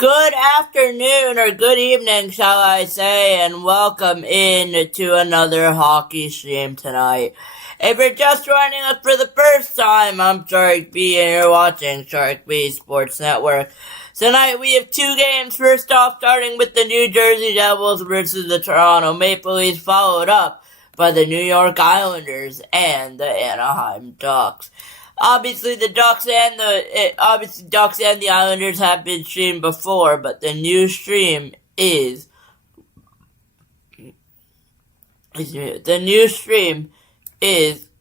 Good afternoon or good evening, shall I say, and welcome in to another hockey stream tonight. If you're just joining us for the first time, I'm Shark B and you're watching Shark B Sports Network. Tonight we have two games. First off, starting with the New Jersey Devils versus the Toronto Maple Leafs, followed up by the New York Islanders and the Anaheim Ducks. Obviously, the Ducks and the Islanders have been streamed before, but the new stream is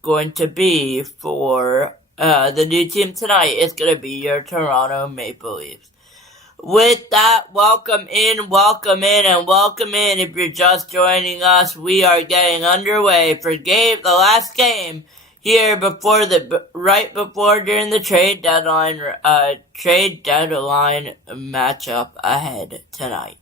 going to be for the new team tonight. It's going to be your Toronto Maple Leafs. With that, welcome in. If you're just joining us, we are getting underway for the last game here right before during the trade deadline matchup ahead tonight.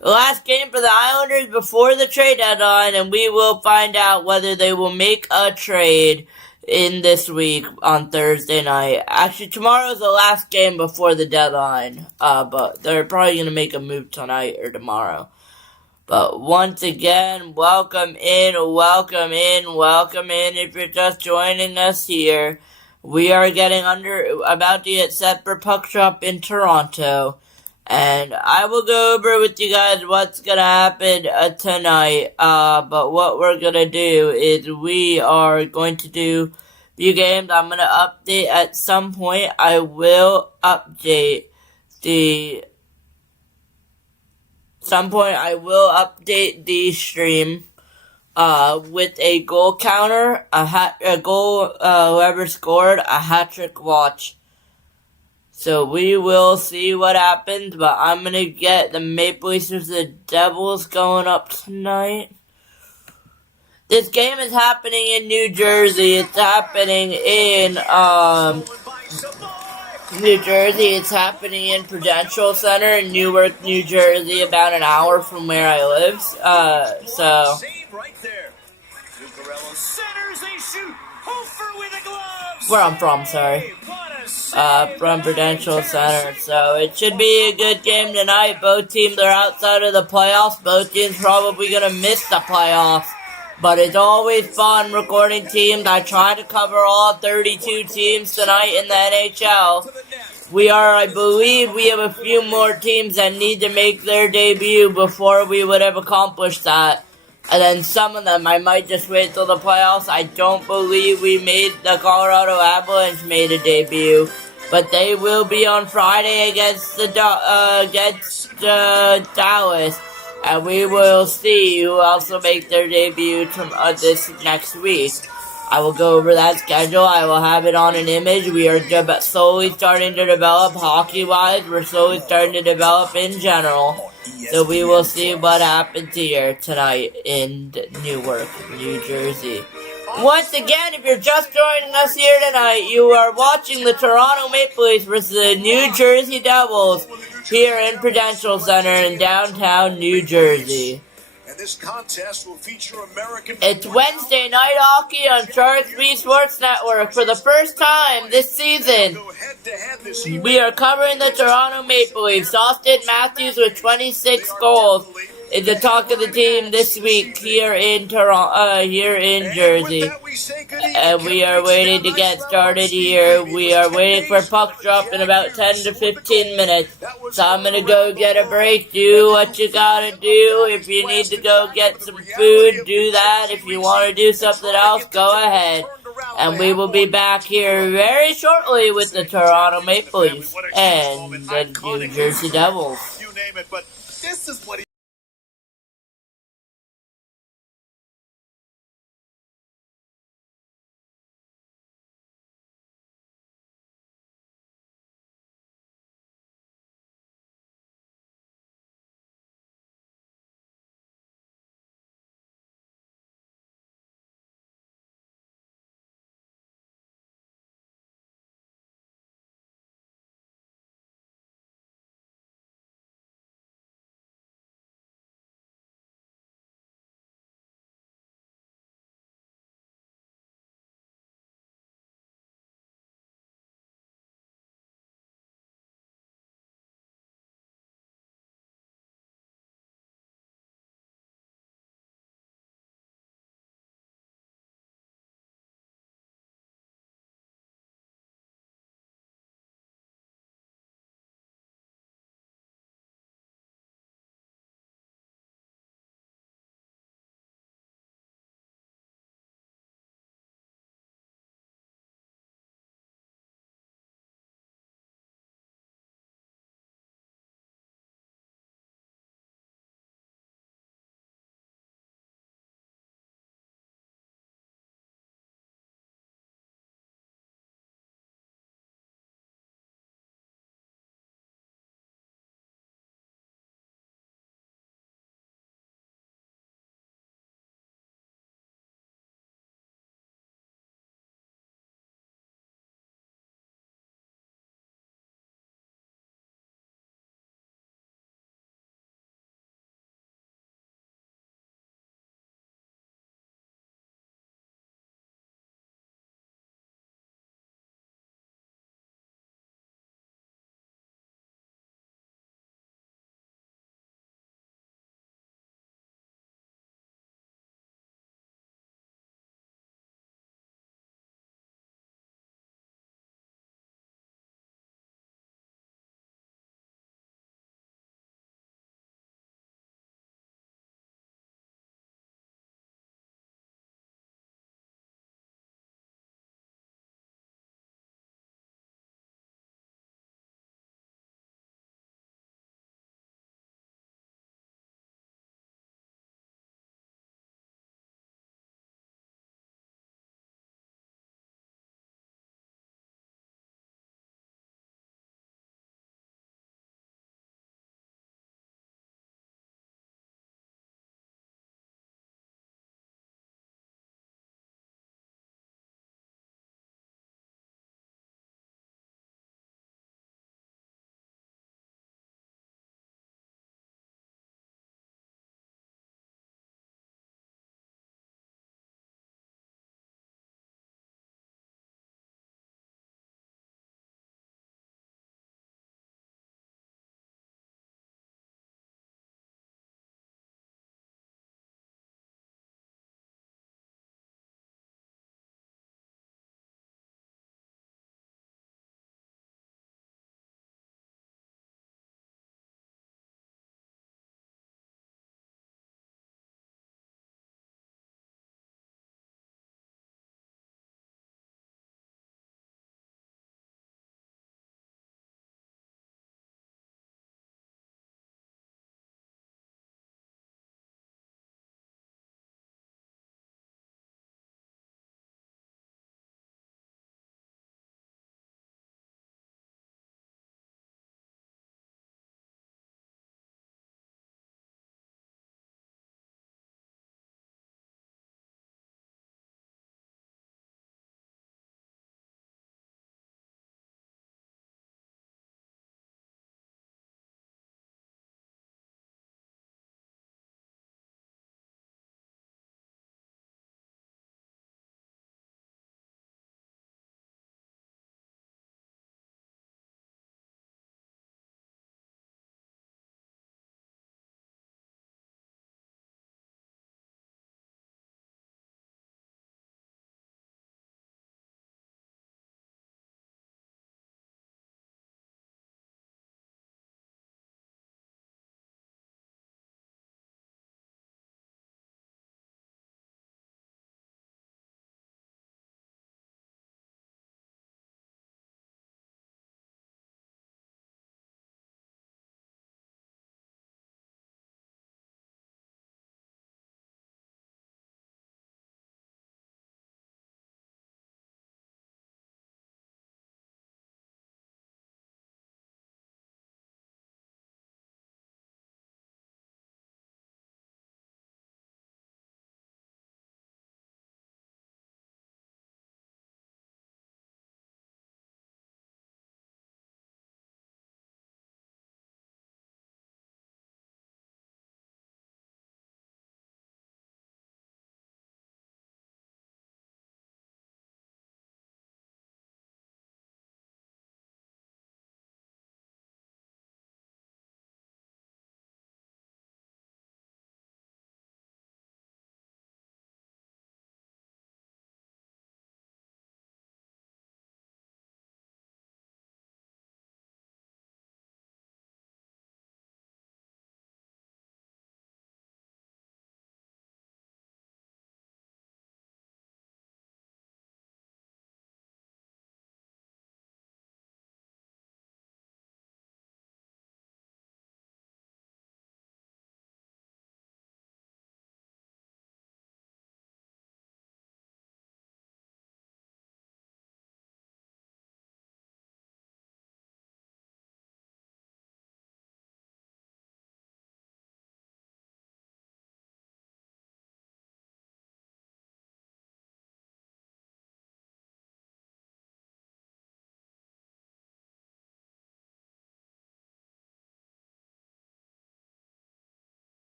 The last game for the Islanders before the trade deadline, and we will find out whether they will make a trade in this week on Thursday night. Actually, tomorrow's the last game before the deadline, but they're probably going to make a move tonight or tomorrow. But once again, welcome in. If you're just joining us here, we are about to get set for puck drop in Toronto. And I will go over with you guys what's going to happen tonight. But what we're going to do is we are going to do a few games. I'm going to update at some point. I will update the stream with a goal counter, whoever scored a hat trick watch. So we will see what happens, but I'm gonna get the Maple Leafs versus the Devils going up tonight. This game is happening in New Jersey. It's happening in New Jersey. It's happening in Prudential Center in Newark, New Jersey, about an hour from where I live. Where I'm from, sorry. From Prudential Center. So it should be a good game tonight. Both teams are outside of the playoffs. Both teams probably gonna miss the playoffs. But it's always fun recording teams. I try to cover all 32 teams tonight in the NHL. I believe we have a few more teams that need to make their debut before we would have accomplished that. And then some of them, I might just wait till the playoffs. I don't believe the Colorado Avalanche made a debut. But they will be on Friday against Dallas. And we will see who else will make their debut this next week. I will go over that schedule. I will have it on an image. We are slowly starting to develop hockey-wise. We're slowly starting to develop in general. So we will see what happens here tonight in Newark, New Jersey. Once again, if you're just joining us here tonight, you are watching the Toronto Maple Leafs versus the New Jersey Devils here in Prudential Center in downtown New Jersey. And this contest will feature American. It's Wednesday night hockey on Shark B Sports Network. For the first time this season, we are covering the Toronto Maple Leafs. Austin Matthews with 26 goals is the talk of the team this week here in Jersey. And we are waiting to get started here. We are waiting for puck drop in about 10 to 15 minutes. So I'm going to go get a break. Do what you got to do. If you need to go get some food, do that. If you want to do something else, go ahead. And we will be back here very shortly with the Toronto Maple Leafs and the New Jersey Devils. You name it, but this is what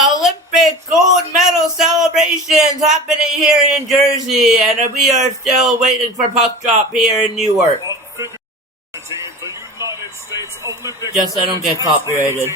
Olympic gold medal celebrations happening here in Jersey, and we are still waiting for puck drop here in Newark. Just so I don't get copyrighted.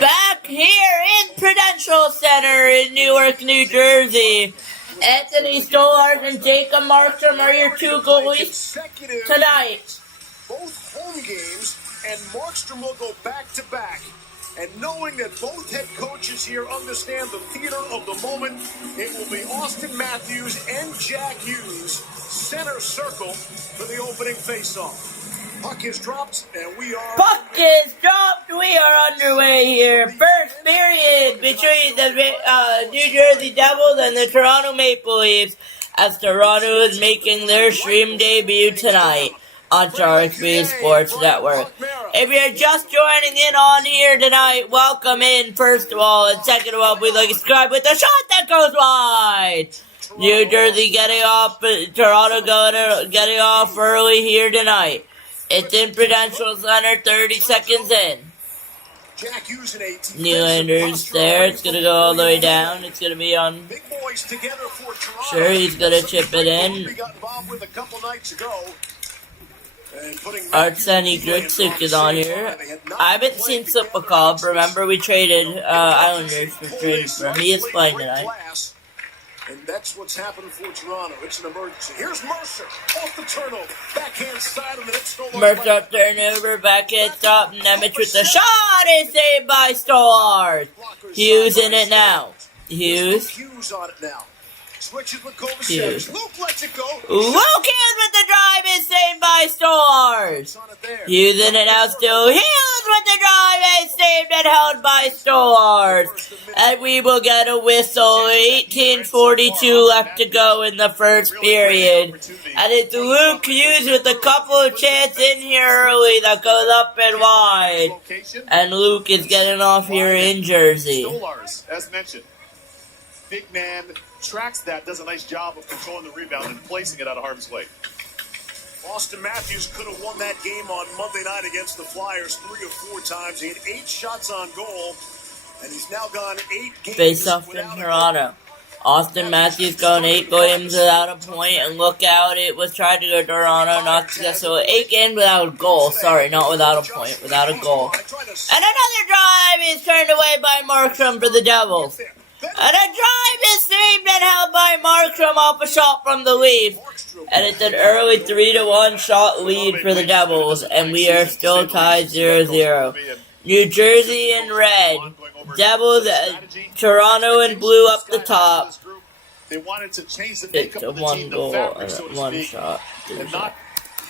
Back here in Prudential Center in Newark, New Jersey, Anthony Stolarz and Jacob Markstrom are your two goalies tonight. Both home games, and Markstrom will go back-to-back. And knowing that both head coaches here understand the theater of the moment, it will be Austin Matthews and Jack Hughes, center circle for the opening faceoff. Puck is dropped, and we are... Puck is dropped. We are underway here. First period between the New Jersey Devils and the Toronto Maple Leafs, as Toronto is making their stream debut tonight on Charles B Sports Network. If you're just joining in on here tonight, welcome in, first of all, and second of all, please like subscribe with a shot that goes wide. New Jersey getting off, Toronto getting off early here tonight. It's in Prudential Center, 30 seconds in. Nylander's there. It's going to go all the way down. It's going to be on. Sure, he's going to chip it in. Artseni Gritsuk is on here. I haven't seen Supakov. Remember, we traded Islanders for trade for him. He is playing tonight. And that's what's happening for Toronto. It's an emergency. Here's Mercer off the turnover. Backhand side of the net. Mercer turnover, backhand stop. Nemec with the shot is saved by Stolarz. Hughes in it now. Hughes on it now. Switches with Hughes. Luke lets it go. Luke Hughes with the drive is saved by Stolarz. Hughes in it now still. Hughes with the drive is saved and held by Stolarz. And we will get a whistle. 18:42 left to go in the first period. And it's Luke Hughes with a couple of chances in here early that goes up and wide. And Luke is getting off here in Jersey. Stolarz, as mentioned, big man, tracks that, does a nice job of controlling the rebound and placing it out of harm's way. Austin Matthews could have won that game on Monday night against the Flyers 3 or 4 times. He had 8 shots on goal, and he's now gone 8 games face off in Toronto. Austin Matthews going 8 games without a point, and look out, it was trying to go to Toronto, not successful. 8 games without a goal, sorry, not without a point, without a goal. And another drive is turned away by Markstrom for the Devils. And a drive is saved and held by Markstrom off a shot from the Leafs. And it's an early 3-1 shot lead for the Devils, and we are still tied 0-0. New Jersey in red. Devils, Toronto in blue up the top. They wanted to change the It's makeup a of the 1 team, the goal fabric, and so to 1 speak. shot. and not.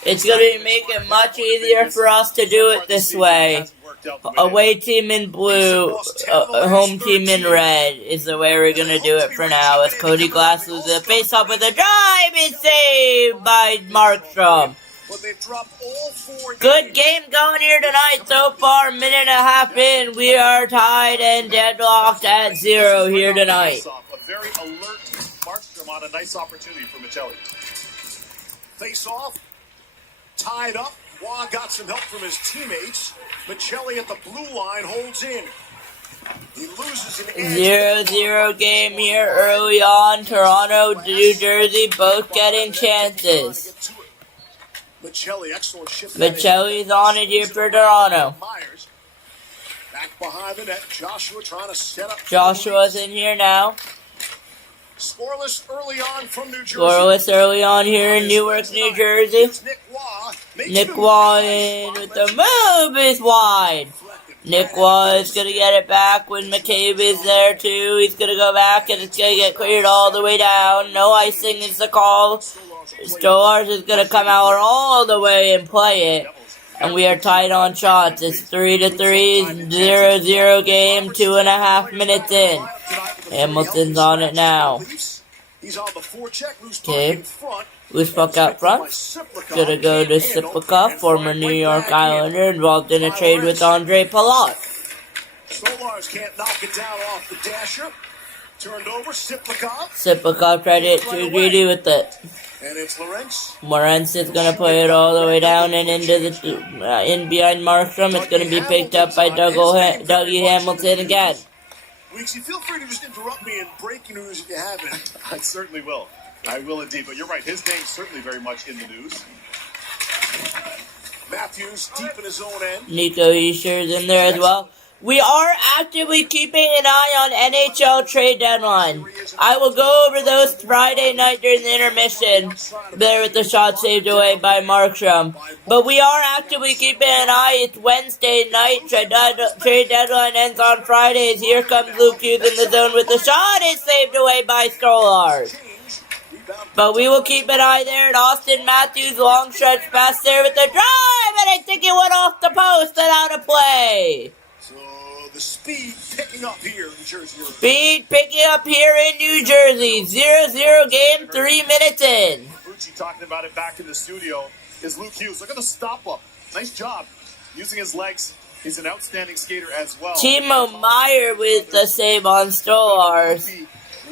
It's going to make it much easier for us to do it this way. Away team in blue, home team in red is the way we're going to do it for now. As Cody Glass loses a face-off with a drive and saved by Markstrom. Good game going here tonight so far. Minute and a half in, we are tied and deadlocked at 0 here tonight. A very alert Markstrom on a nice opportunity for Michelli. Face off, tied up. Waugh got some help from his teammates. Michelli at the blue line holds in. He loses an edge. 0-0 game here early on. Toronto, New Jersey both getting chances. Michelli, excellent shift. Michelli's on it here for Toronto. Myers back behind the net. Joshua trying to set up. Joshua's in here now. Scoreless early on from New Jersey. Scoreless early on here in Newark, New Jersey. It's Nick Waugh. Nick Waugh in with the move is wide. Nick Waugh is going to get it back when McCabe is there too. He's going to go back and it's going to get cleared all the way down. No icing is the call. Stolarz is going to come out all the way and play it. And we are tied on shots. It's 3-3, 0-0 game, 2.5 minutes in. Hamilton's on it now. Okay. Loose puck out front. Gonna go to Sipaka, former New York Islander, involved in a trade with Andre Palat. Stolarz can't knock it down off the dasher. Turned over, Sipaka. Sipaka tried it too greedy with it. And it's Lorentz. Lorentz is going to play it all the way down and into the in behind Markstrom. It's going to be picked up by Dougie Hamilton again. Weeksy, feel free to just interrupt me in breaking news if you haven't. I certainly will. I will indeed. But you're right. His name's certainly very much in the news. Matthews deep in his own end. Nico Hischier in there as well. We are actively keeping an eye on NHL trade deadline. I will go over those Friday night during the intermission there with the shot saved away by Markstrom. But we are actively keeping an eye. It's Wednesday night. Trade deadline ends on Fridays. Here comes Luke Hughes in the zone with the shot. It's saved away by Stolarz. But we will keep an eye there at Austin Matthews. Long stretch pass there with the drive. And I think it went off the post and out of play. The speed picking up here in New Jersey. Speed picking up here in New Jersey. 0-0 game, 3 minutes in. Bucci talking about it back in the studio is Luke Hughes. Look at the stop up. Nice job using his legs. He's an outstanding skater as well. Timo Meier with the save on Stolarz.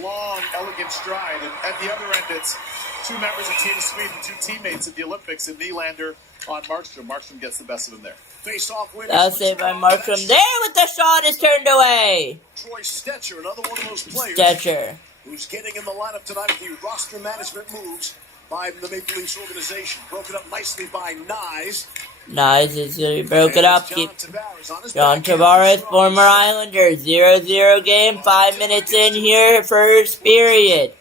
Long, elegant stride. And at the other end, it's two members of Team Sweden, two teammates at the Olympics, and Nylander on Markstrom. Markstrom gets the best of him there. Face-off win. That was saved by Markstrom. There with the shot is turned away. Troy Stecher, another one of those players. Stecher. Who's getting in the lineup tonight with the roster management moves by the Maple Leafs organization. Broken up nicely by Nyes. Nyes is going to be broken up. John Tavares, former Islander. 0-0 game, 5 minutes in here, first period.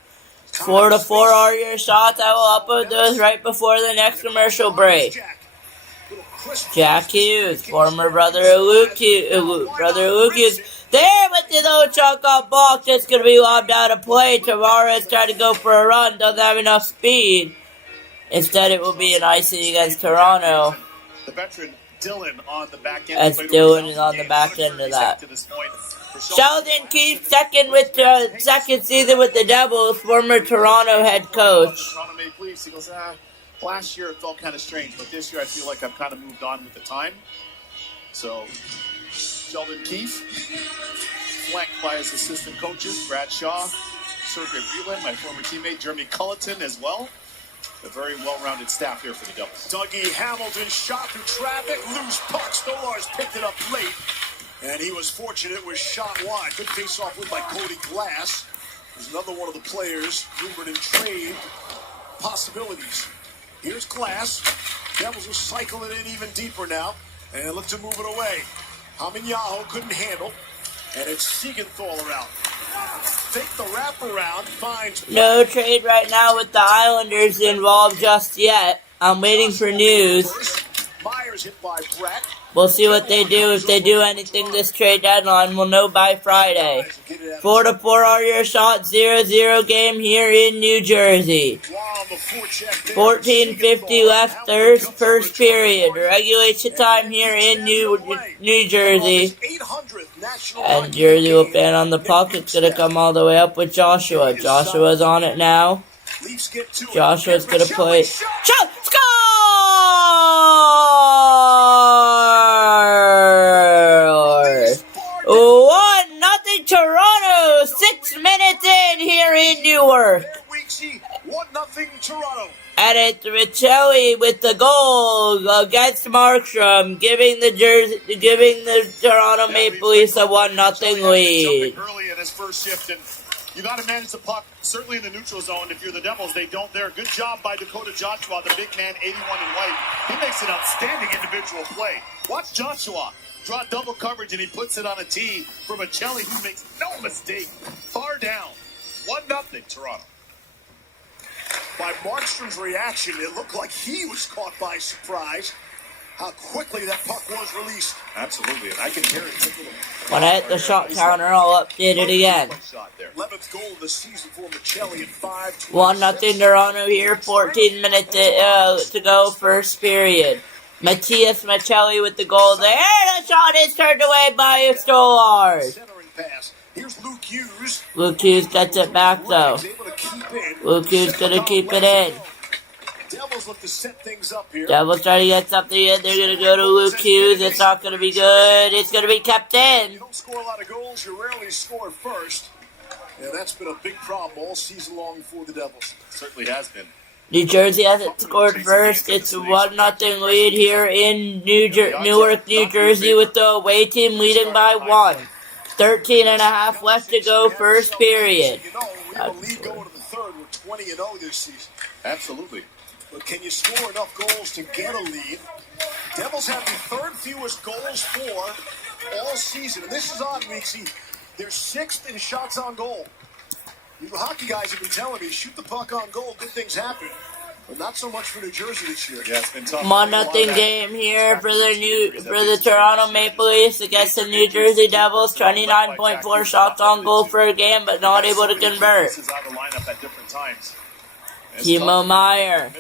4-4 are your shots. I will upload those right before the next commercial break. Jack Hughes, former brother of Luke Hughes, there with the little chunk off ball, just going to be lobbed out of play. Tavares tried to go for a run, doesn't have enough speed. Instead, it will be an icing against Toronto. The veteran Dylan on the back end. As Dylan is on the back end of that. Sheldon Keefe, second season with the Devils, former Toronto head coach. Toronto Maple Leafs, he goes, last year it felt kind of strange, but this year I feel like I've kind of moved on with the time. So, Sheldon Keefe, flanked by his assistant coaches, Brad Shaw, Sergei Breland, my former teammate, Jeremy Culleton as well. A very well-rounded staff here for the Devils. Dougie Hamilton shot through traffic, loose puck. Stolarz picked it up late, and he was fortunate, was shot wide. Good face-off win by Cody Glass, who's another one of the players rumored in trade possibilities. Here's Glass. Devils are cycling in even deeper now, and look to move it away. Haminyaho couldn't handle, and it's Siegenthaler out. Take the wraparound, finds... No trade right now with the Islanders involved just yet. I'm waiting for news. is hit by Brett. We'll see what they do. If they do anything this trade deadline, we'll know by Friday. 4-4 are your shots. 0-0 game here in New Jersey. 14:50 left, first period. Regulation time here in New Jersey. And Jersey will fan on the puck. It's going to come all the way up with Joshua. Joshua's on it now. Joshua's going to play. Shot! Score! 1-0 Toronto. 6 minutes in here in Newark. 1-0 Toronto. And it's Riccelli with the goal against Markstrom, giving the Toronto Maple Leafs a 1-0 lead. Early in his first shift, and you got to manage the puck, certainly in the neutral zone. If you're the Devils, they don't there. Good job by Dakota Joshua, the big man, 81 in white. He makes an outstanding individual play. Watch Joshua draw double coverage, and he puts it on a tee for Riccelli, who makes no mistake. Far down. 1-0 Toronto. By Markstrom's reaction, it looked like he was caught by surprise. How quickly that puck was released. Absolutely, and I can hear it. When I hit the shot counter, I'll update it again. 11th goal of the season for Riccelli at 5. 1-0 Toronto here, 14 minutes to go, first period. Matias Riccelli with the goal there. The shot is turned away by Stolarz. Centering pass. Here's Luke Hughes. Luke Hughes gets it back though. Luke Hughes gonna keep it in. Devils look to set things up here. Devils trying to get something in. They're gonna go to Luke Hughes. It's not gonna be good. It's gonna be kept in. You don't score a lot of goals, you rarely score first. And that's been a big problem all season long for the Devils. Certainly has been. New Jersey hasn't scored first. It's a 1-0 lead here in Newark, New Jersey, with the away team leading by 1. 13.5 left to go, first period. You know, we have a lead going to the third. We're 20-0 this season. Absolutely. But can you score enough goals to get a lead? Devils have the third fewest goals for all season. And this is odd, Weeksy. They're 6th in shots on goal. You hockey guys have been telling me, shoot the puck on goal, good things happen. But not so much for New Jersey this year. Yeah, it's been tough. 1-0 game here for the Toronto Maple Leafs against the New Jersey Devils. 29.4 shots on goal for a game, but not able to convert. Timo Meier.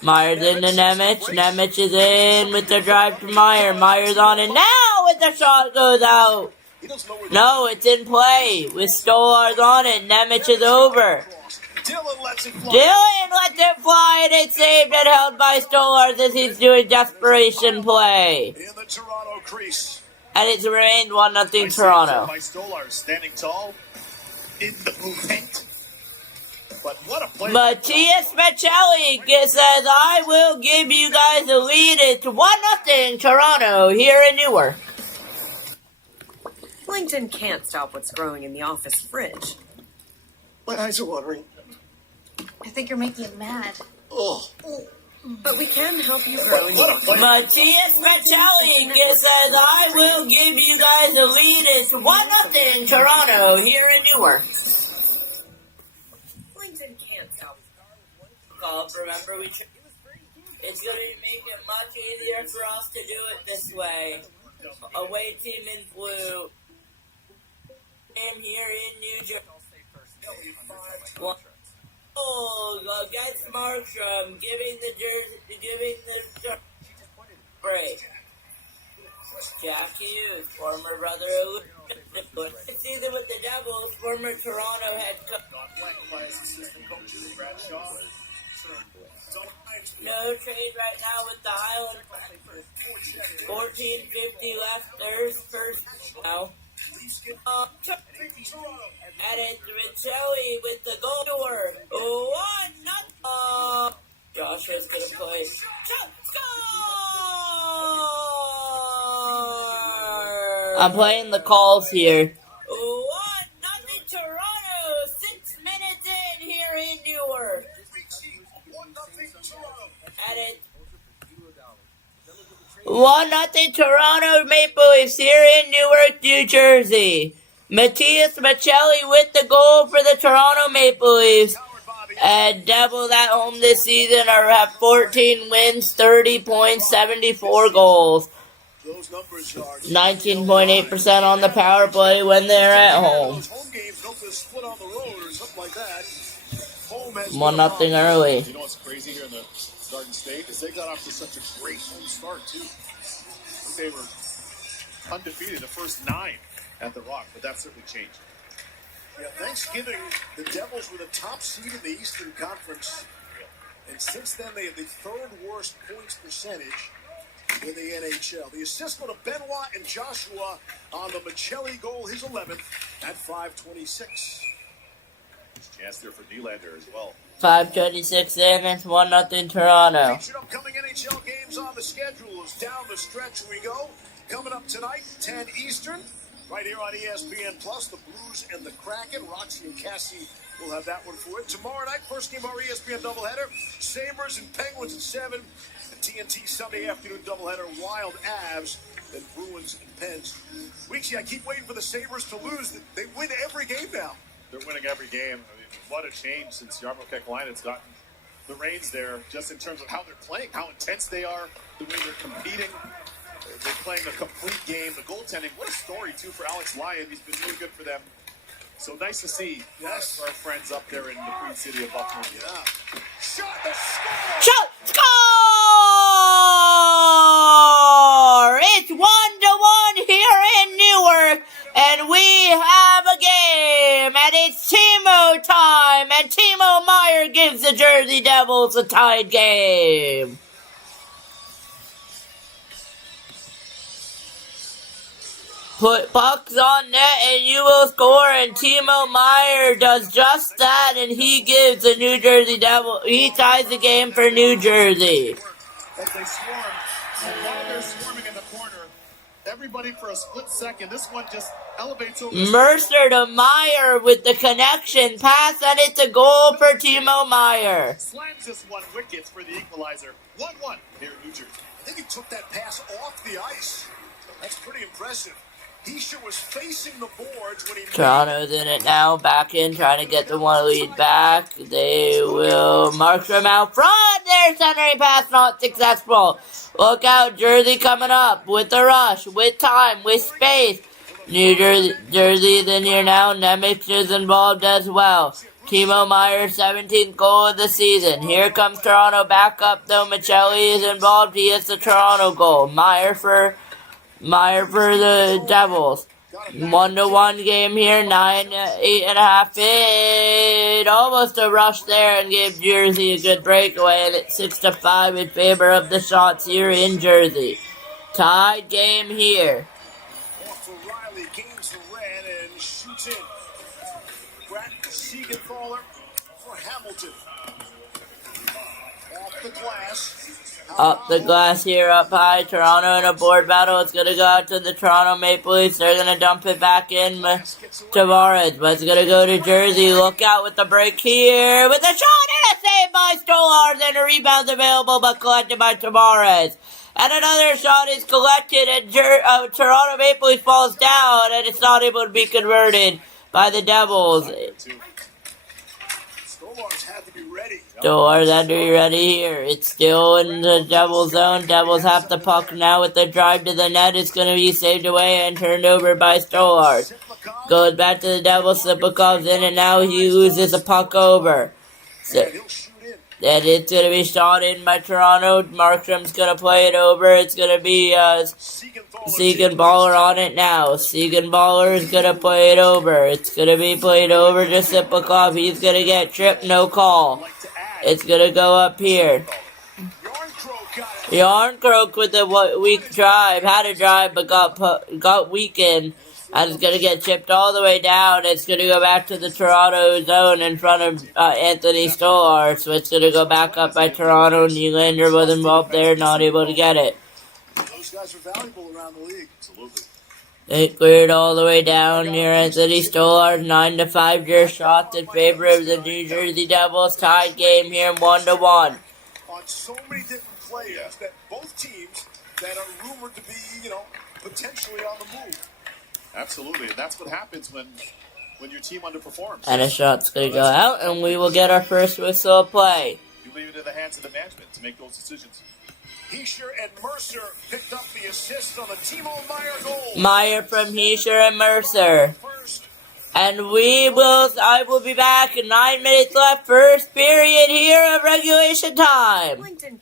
Meyer's in to Nemec. Nemec is in with the drive to Meier. Meyer's on it now with the shot goes out. No, it's in play with Stolarz on it. Nemec is over. Dylan lets it fly. Dylan lets it fly, and it's saved and held by Stolarz as he's doing desperation play. In the Toronto crease. And it's remained 1-0 Toronto. By Stolarz, standing tall in the blue paint. But what a play. Matias Riccelli says, I will give you guys a lead. It's 1-0 Toronto here in Newark. LinkedIn can't stop what's growing in the office fridge. My eyes are watering. I think you're making him mad. Oh. But we can help you grow in What a play. Matias Riccelli says, I will give you guys a lead. It's 1-0 Toronto here in Newark. LinkedIn can't stop. Remember, it's going to make it much easier for us to do it this way. Away team in blue. And here in New Jersey. Against Markstrom, giving the break. Jack Hughes, former brother of season with the Devils, former Toronto head coach. No trade right now with the Islanders. 14:50 left, first now. And it's Riccelli with the goal door. 1-0. Joshua's gonna play. Score! I'm playing the calls here. 1-0 Toronto. 6 minutes in here in Newark. And it's 1-0 Toronto Maple Leafs here in Newark, New Jersey. Matias Riccelli with the goal for the Toronto Maple Leafs. And Devils at home this season have 14 wins, 30 points, 74 goals. Those numbers are 19.8% on the power play when they're at home. Home games don't just split on the road or something like that. Home has 1-0 early. You know what's crazy here in the Garden State is they got off to such a great home start too. They were undefeated the first 9 at the Rock, but that certainly changed. Yeah, Thanksgiving, the Devils were the top seed in the Eastern Conference, and since then they have the 3rd worst points percentage in the NHL. The assist go to Benoit and Joshua on the Michelli goal, his 11th at 5:26. Chance there for Nylander as well. 5:26 in, it's 1-0 Toronto. Featured upcoming NHL games on the schedule is down the stretch we go. Coming up tonight, 10 Eastern, right here on ESPN+, the Blues and the Kraken. Roxy and Cassie will have that one for you. Tomorrow night, first game of our ESPN doubleheader, Sabres and Penguins at 7. TNT Sunday afternoon doubleheader, Wild Avs, then Bruins and Pens. Weeksy, I keep waiting for the Sabres to lose. They win every game now. They're winning every game. I mean, what a change since Jarmo Kekalainen's gotten the reins there, just in terms of how they're playing, how intense they are, the way they're competing. They're playing a complete game. The goaltending, what a story, too, for Alex Lyon. He's been really good for them. So nice to see our friends up there in the Queen City of Buffalo. Yeah. Shot the score! Shot! Score! It's 1-1 here in Newark, and we have a game, and it's Timo time, and Timo Meier gives the Jersey Devils a tied game. Put pucks on net and you will score, and Timo Meier does just that, and he gives the New Jersey Devils, he ties the game for New Jersey. As they swarm, and while they're swarming in the corner, everybody for a split second, this one just elevates over. Mercer to Meier with the connection pass, and it's a goal for Timo Meier. Slams this one, wickets for the equalizer. 1-1 here in New Jersey. I think he took that pass off the ice. That's pretty impressive. Hischier was facing the boards when he Toronto's in it now, back in, trying to get the one lead back. They will mark them out front. Their centering pass not successful. Look out, Jersey coming up with the rush, with time, with space. New Jersey's in here now. Nemec is involved as well. Timo Meier, 17th goal of the season. Here comes Toronto back up, though. Michelli is involved. He hits the Toronto goal. Meier for the Devils. 1-1 game here, 8.5 in. Almost a rush there and gave Jersey a good breakaway, and it's 6-5 in favor of the Shots here in Jersey. Tied game here. off for Riley, gains the red and shoots in. Brad Siegenthaler for Hamilton. Off the glass. Up the glass here, up high. Toronto in a board battle. It's going to go out to the Toronto Maple Leafs. They're going to dump it back in Tavares, but it's going to go to Jersey. Look out with the break here. With a shot and a save by Stolarz, and a rebound available but collected by Tavares. And another shot is collected, and Toronto Maple Leafs falls down, and it's not able to be converted by the Devils. Stolarz had to be ready. Stolarz had to be ready here. It's still in the Devils zone. Devils have the puck now with the drive to the net. It's going to be saved away and turned over by Stolarz. Goes back to the Devils. Sipakov's in it now. He loses the puck over. So, And he'll shoot in. and it's going to be shot in by Toronto. Markstrom's going to play it over. It's going to be Siegenthaler on it now. Siegenthaler is going to play it over. It's going to be played over to Sipakov. He's going to get tripped. No call. It's going to go up here. Yarncroke with a weak drive. Had a drive but got weakened. And it's going to get chipped all the way down. It's going to go back to the Toronto zone in front of Anthony Stolarz. So it's going to go back up by Toronto. Nylander was involved there, not able to get it. Those guys are valuable around the league. Absolutely. They cleared all the way down near Anthony Stolarz. 9-5 your shots in favor of the New Jersey Devils. Tied game here, 1-1. On so many different players that both teams that are rumored to be, potentially on the move. Absolutely, and that's what happens when when your team underperforms. And a shot's going to go out, and we will get our first whistle of play. You leave it in the hands of the management to make those decisions. Heischer and Mercer picked up the assist on the Timo Meyer goal. Meyer from Heischer and Mercer. First, And I will be back in 9 minutes left, first period here of regulation time. Clinton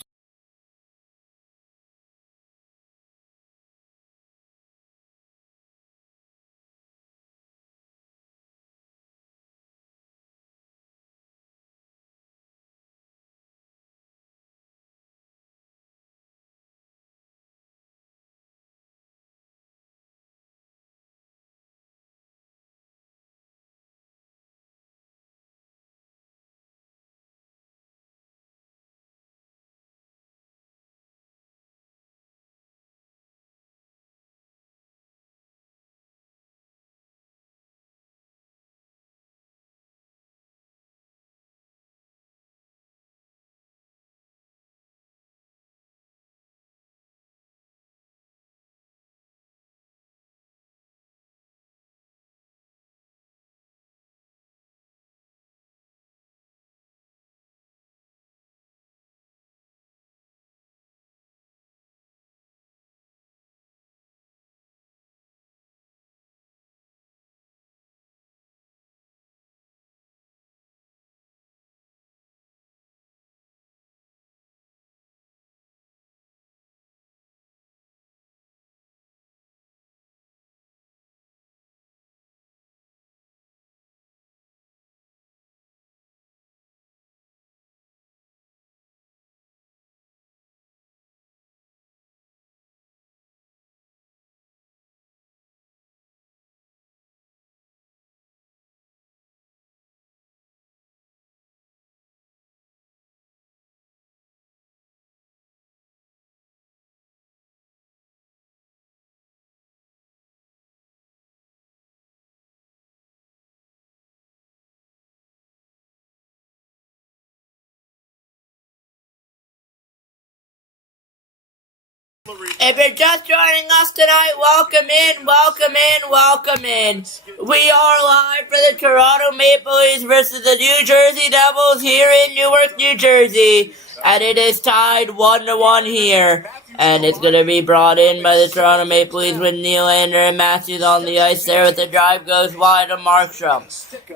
If you're just joining us tonight, welcome in, welcome in, welcome in. We are live for the Toronto Maple Leafs versus the New Jersey Devils here in Newark, New Jersey. And it is tied 1-1 here. And it's going to be brought in by the Toronto Maple Leafs with Nylander and Matthews on the ice there with the drive goes wide of Markstrom.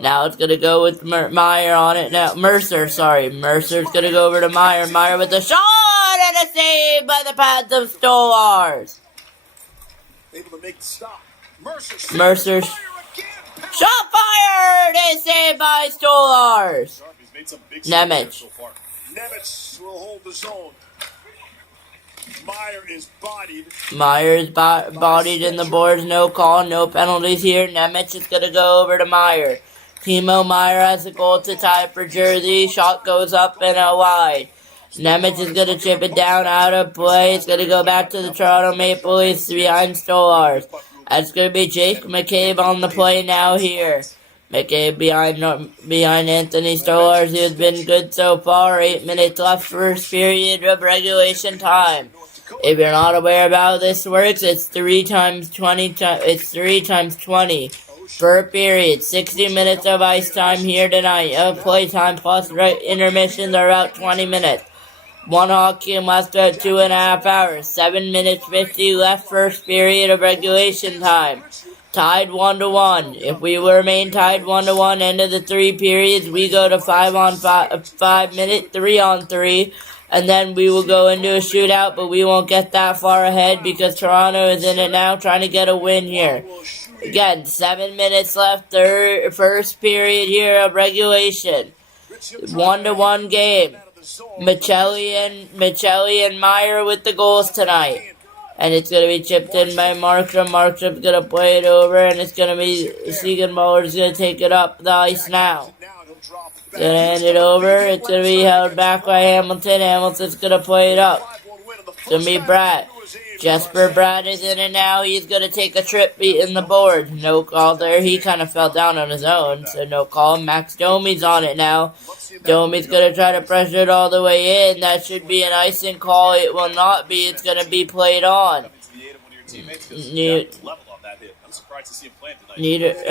Now it's going to go with Meyer on it now. Mercer's going to go over to Meyer. Meyer with the shot and a save by the pads of Stolars. able to make the stop. Mercer's shot fired is saved by Stolars. He's made some big Nemec. saves so far. Nemec will hold the zone. Meyer is bodied. Myers bodied in the boards, no call, no penalties here. Nemec is going to go over to Meyer. Timo Meyer has a goal to tie for Jersey. Shot goes up and out wide. Nemec is going to chip it down out of play. It's going to go back to the Toronto Maple Leafs behind Stolars. That's going to be Jake McCabe on the play now here. McCabe behind Anthony Stolars, who has been good so far. 8 minutes left, first period of regulation time. If you're not aware of how this works, it's 3 times 20. It's 3 times 20 per period. 60 minutes of ice time here tonight. Of play time plus intermissions are about 20 minutes. One hockey game left at 2.5 hours. 7 minutes 50 left, first period of regulation time. Tied 1-1. If we remain tied 1-1, end of the 3 periods, we go to 5 minute 3-on-3. And then we will go into a shootout, but we won't get that far ahead because Toronto is in it now trying to get a win here. Again, 7 minutes left, first period here of regulation. 1-1 game. Michelli and Meyer with the goals tonight. And it's going to be chipped in by Markstrom. Markstrom's going to play it over, and it's going to be Siegenthaler's going to take it up the ice now. Going to hand it over. It's going to be held back by Hamilton. Hamilton's going to play it up. It's going to be Bratt. Jesper Bratt is in it now. He's going to take a trip beating the board. No call there. He kind of fell down on his own, so no call. Max Domi's on it now. Domi's going to try to pressure it all the way in. That should be an icing call. It will not be. It's going to be played on. your teammates because Need- Jack was level on that hit. I'm surprised to see him playing tonight. Need Playing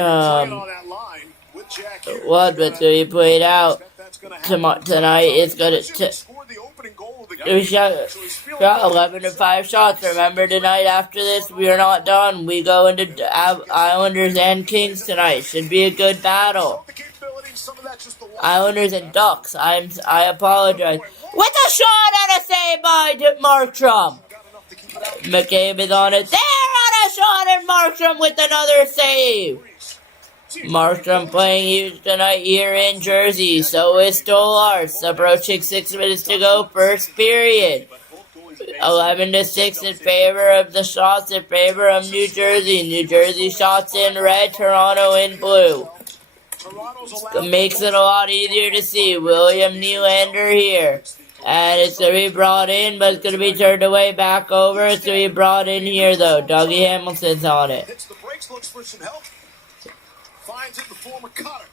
on that line with Jack Hughes. what, but to be played out That's gonna happen. tonight. It's gonna. Scored the opening goal of the We game. shot, So he's feeling shot 11 to 5 shots. Remember tonight after this, we are not done. We go into Islanders and Kings tonight. Should be a good battle. the capability, some of that's just the Islanders and Ducks. I apologize. With a shot and a save by Markstrom. got enough to keep it out. McCabe is on it. There on a shot and Markstrom with another save. Markstrom playing huge tonight here in Jersey. So is Stolarz. Approaching 6 minutes to go, first period. 11 to 6 in favor of the shots in favor of New Jersey. New Jersey shots in red, Toronto in blue. Toronto's It allowed makes it a lot easier to see. William Nylander here. And it's going to be brought in, but it's going to be turned away back over. It's going to be brought in here, though. Dougie Hamilton's on it. hits the brakes, looks for some help. Finds it in the form of Cotter.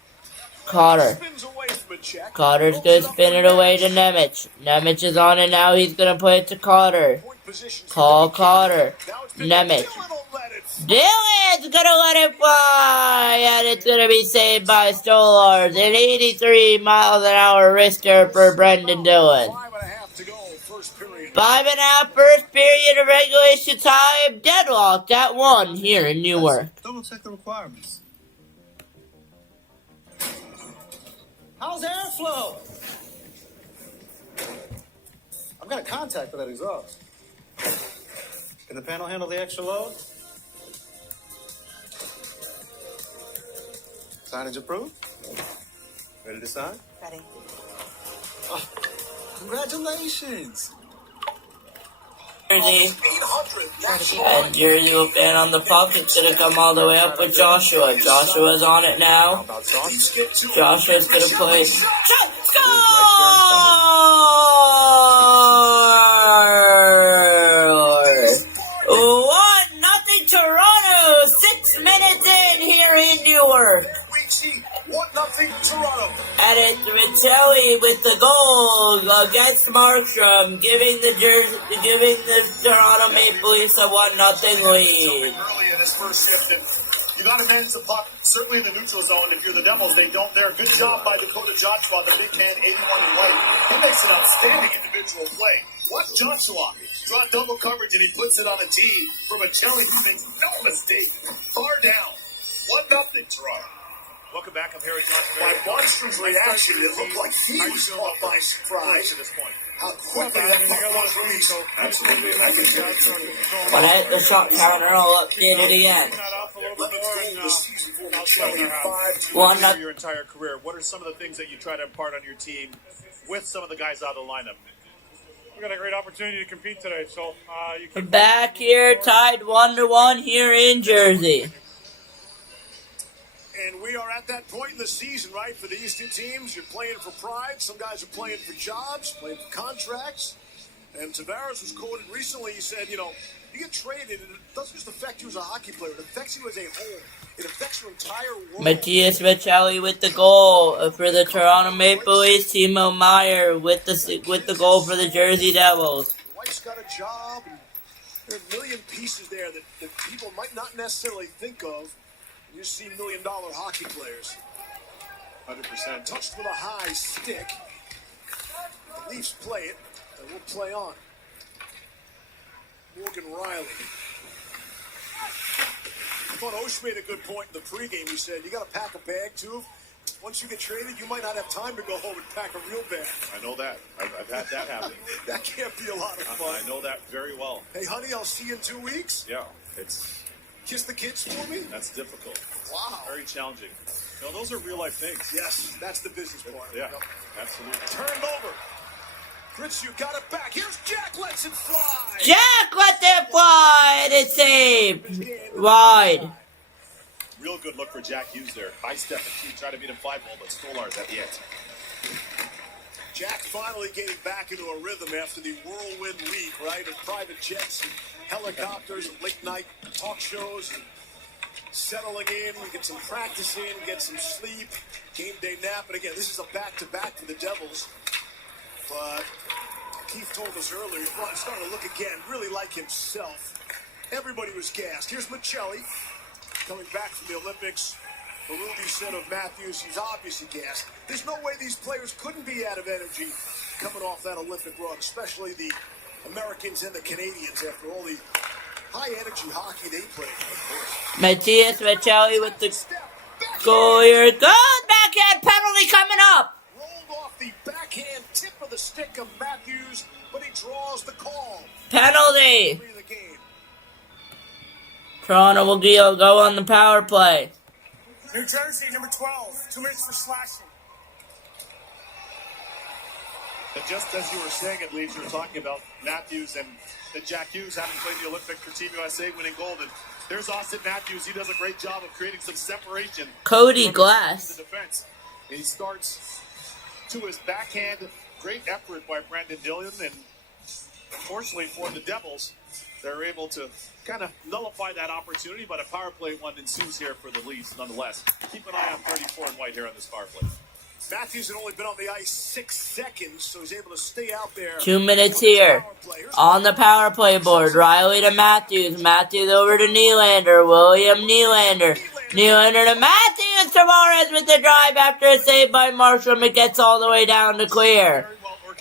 Cotter. Spins away from a check. Cotter's going to spin it away to Nemec. Nemec is on it now. He's going to play it to Cotter. Point position. Call Cotter. Now it's been Nemec. Dylan will let it fly. Dylan's going to let it fly. And it's going to be saved by Stolarz. An 83 miles an hour wrister for Brendan Dillon. 5.5 to go, first period. 5.5 first period of regulation time. Deadlocked at 1 here in Newark. Double check the requirements. How's airflow? I've got a contact for that exhaust. Can the panel handle the extra load? Signage approved? Ready to sign? Ready. Congratulations! Jersey. 800. That's And Jersey will fan on the puck. It's going to come all the way up with Joshua. Joshua's on it now. About sauce? Joshua's going to play. Shot! Score! 1-0 Toronto. 6 minutes in here in Newark. we see 1-0 Toronto. And it's Vitelli with the goal against Markstrom, giving the Toronto Maple Leafs a 1-0 lead. Early in this first shift, and you got to manage the puck, certainly in the neutral zone. If you're the Devils, they don't there. Good job by Dakota Joshua, the big man, 81 in white. He makes an outstanding individual play. Watch Joshua draw double coverage, and he puts it on a tee for Vitelli, who makes no mistake. Far down. 1-0 Toronto. Welcome back. I'm Harry Johnson. By Markstrom's reaction, it looked like he was caught by surprise. At this point. How quickly that puck was released. Absolutely. I can see it. When I hit the shot counter, I'll update it again. The season for Vitelli, 5-2. 1-0. Your entire career, what are some of the things that you try to impart on your team with some of the guys out of the lineup? We got a great opportunity to compete today, so you can Back here, tied 1-1 here in Jersey. And we are at that point in the season, right? For these two teams, you're playing for pride. Some guys are playing for jobs, playing for contracts. And Tavares was quoted recently. He said, you get traded, and it doesn't just affect you as a hockey player. It affects you as a whole. It affects your entire world. Matthias Vitelli with the goal for the Toronto Maple Leafs. Timo Meyer with the goal for the Jersey Devils. Your wife's got a job, and there are a million pieces there that people might not necessarily think of. You see $1 million hockey players. 100%. Touched with a high stick. The Leafs play it, and we'll play on. Morgan Riley. I thought Osh made a good point in the pregame. He said, you got to pack a bag, too. Once you get traded, you might not have time to go home and pack a real bag. I know that. I've had that happen. That can't be a lot of fun. I know that very well. Hey, honey, I'll see you in 2 weeks. Yeah, it's Kiss the kids for me. that's difficult. Wow. Very challenging. No, those are real life things. Yes, that's the business part. Yeah, Yep. absolutely. Turned over. Gritsu got it back. Here's Jack. Lets it fly. Jack let it fly, and it's saved. Wide. Real good look for Jack Hughes there. High step and two, try to beat him 5-0, but Stolarz at the end. Jack finally getting back into a rhythm after the whirlwind week, right? Of private jets and helicopters and late night talk shows and settling in. We get some practice in, get some sleep, game day nap. And again, this is a back-to-back for the Devils. But Keith told us earlier, he's starting to look again, really like himself. Everybody was gassed. Here's Michelli coming back from the Olympics. The Ruby said of Matthews, he's obviously gassed. There's no way these players couldn't be out of energy coming off that Olympic run, especially the Americans and the Canadians after all the high-energy hockey they played. Matthias Michelli with the goal here. Good backhand penalty coming up. Rolled off the backhand tip of the stick of Matthews, but he draws the call. Penalty. Of the game. Toronto will go on the power play. New Jersey, number 12. 2 minutes for slashing. And just as you were saying it, Leeds, you were talking about Matthews and Jack Hughes having played the Olympics for Team USA, winning gold. And there's Austin Matthews. He does a great job of creating some separation. Cody from Glass. the defense. And he starts to his backhand. Great effort by Brandon Dillon. And unfortunately for the Devils, they're able to kind of nullify that opportunity, but a power play one ensues here for the Leafs nonetheless. Keep an eye on 34 and white here on this power play. Matthews had only been on the ice 6 seconds, so he's able to stay out there. 2 minutes here on the power play board. Riley to Matthews. Matthews over to Nylander. William Nylander. Nylander to Matthews. Tavares with the drive after a save by Markstrom. It gets all the way down to clear.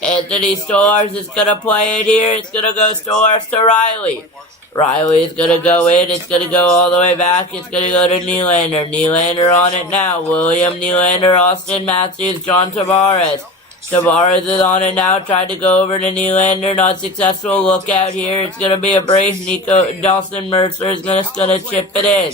Anthony Stolarz is going to play it here. It's going to go Stolarz to Riley. Riley is going to go in. It's going to go all the way back. It's going to go to Nylander. Nylander on it now. William Nylander, Austin Matthews, John Tavares. Tavares is on it now. Tried to go over to Nylander. Not successful. Look out here. It's going to be a brace. Dawson Mercer is going to chip it in.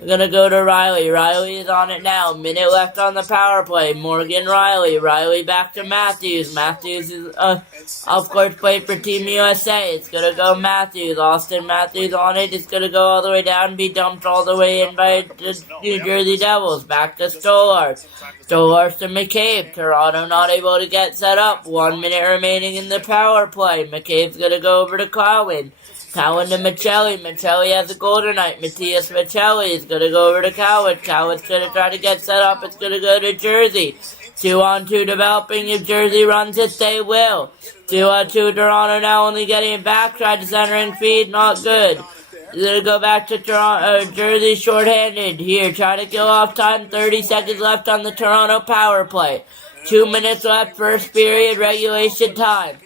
We're going to go to Riley. Riley is on it now. Minute left on the power play. Morgan Riley. Riley back to Matthews. Matthews is, of course, played for Team USA. It's going to go Matthews. Austin Matthews on it. It's going to go all the way down and be dumped all the way in by the New Jersey Devils. Back to Stolarz. Stolarz to McCabe. Toronto not able to get set up. 1 minute remaining in the power play. McCabe's going to go over to Cowan. Cowan to Michelli. Michelli has a goal tonight. Matthias Michelli is going to go over to Cowan. Cowan's going to try to get set up. It's going to go to Jersey. 2-on-2 developing. If Jersey runs it, they will. 2-on-2 Toronto now only getting it back. Tried to centering feed. Not good. Going to go back to Toronto. Jersey shorthanded. Here, trying to kill off time. 30 seconds left on the Toronto power play. 2 minutes left. First period. Regulation time.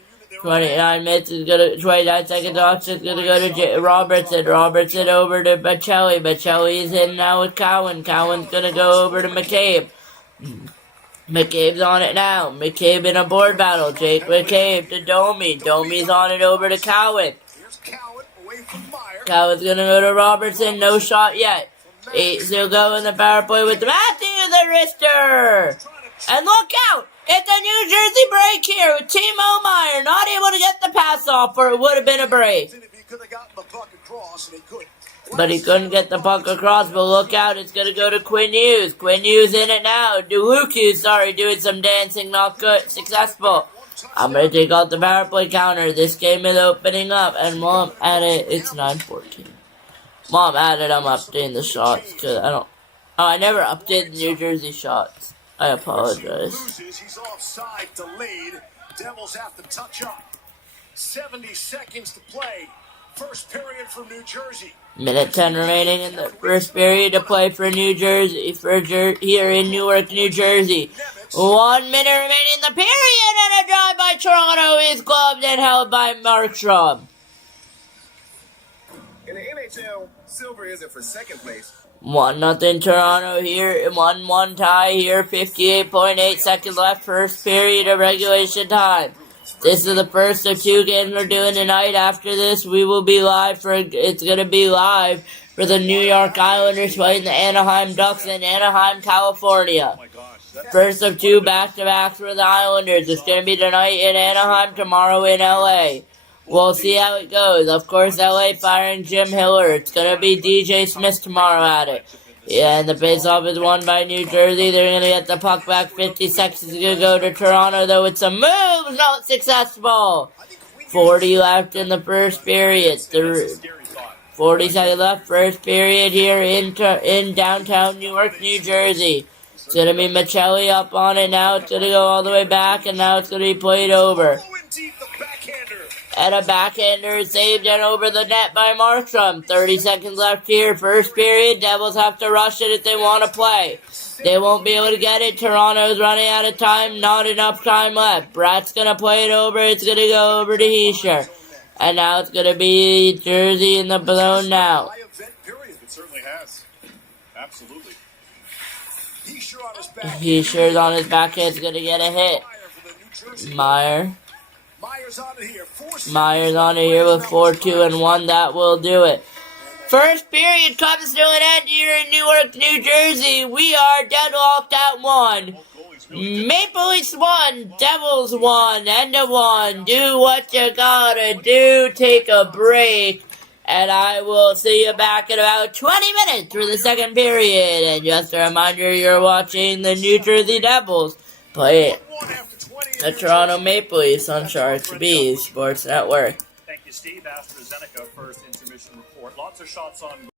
29 minutes is gonna 29 seconds off. It's gonna go to Robertson. Robertson over to Michelli. Michelli is in now with Cowan. Cowan's gonna go over to McCabe. McCabe's on it now. McCabe in a board battle. Jake McCabe to Domi. Domi's on it over to Cowan. Cowan's gonna go to Robertson. No shot yet. 8 still go in the power play with Matthews the wrister. And look out! It's a New Jersey break here with Timo Meier not able to get the pass off, or it would have been a break. But he couldn't get the puck across, but look out, it's going to go to Quinn Hughes. Quinn Hughes in it now. Doing some dancing, not good, successful. I'm going to take out the power play counter. This game is opening up, and Mom added, it's 9:14. Mom added, I'm updating the shots, because I never updated the New Jersey shots. I apologize. He's offside, delayed. Devils have to touch up. 70 seconds to play. First period for New Jersey. Minute 10 remaining in the first period to play for New Jersey, here in Newark, New Jersey. 1 minute remaining in the period, and a drive by Toronto is gloved and held by Markstrom. In the NHL, silver isn't for second place. 1-0 Toronto here, 1-1 tie here, 58.8 seconds left, first period of regulation time. This is the first of 2 games we're doing tonight. After this, we will be live it's going to be live for the New York Islanders playing the Anaheim Ducks in Anaheim, California. First of 2 back-to-backs for the Islanders. It's going to be tonight in Anaheim, tomorrow in LA. We'll see how it goes. Of course, LA firing Jim Hiller. It's going to be DJ Smith tomorrow at it. Yeah, and the face-off is won by New Jersey. They're going to get the puck back. 50 seconds to go to Toronto, though. It's a move. Not successful. 40 left in the first period. 40 seconds left. First period here in downtown Newark, New Jersey. It's going to be Michelli up on it now. It's going to go all the way back, and now it's going to be played over. And a backhander saved and over the net by Markstrom. 30 seconds left here. First period. Devils have to rush it if they want to play. They won't be able to get it. Toronto's running out of time. Not enough time left. Bratt's going to play it over. It's going to go over to Heischer. And now it's going to be Jersey in the zone now. It certainly has. Absolutely. Heischer's on his backhand. Is going to get a hit. Meier. Myers on it here with 4-2-1. That will do it. First period comes to an end here in Newark, New Jersey. We are deadlocked at 1. Maple Leafs 1, Devils 1, end of 1. Do what you gotta do. Take a break. And I will see you back in about 20 minutes for the second period. And just a reminder, you're watching the New Jersey Devils play the Toronto Maple Leafs on Sharks B Sports Network. Thank you, Steve. AstraZeneca first intermission report. Lots of shots on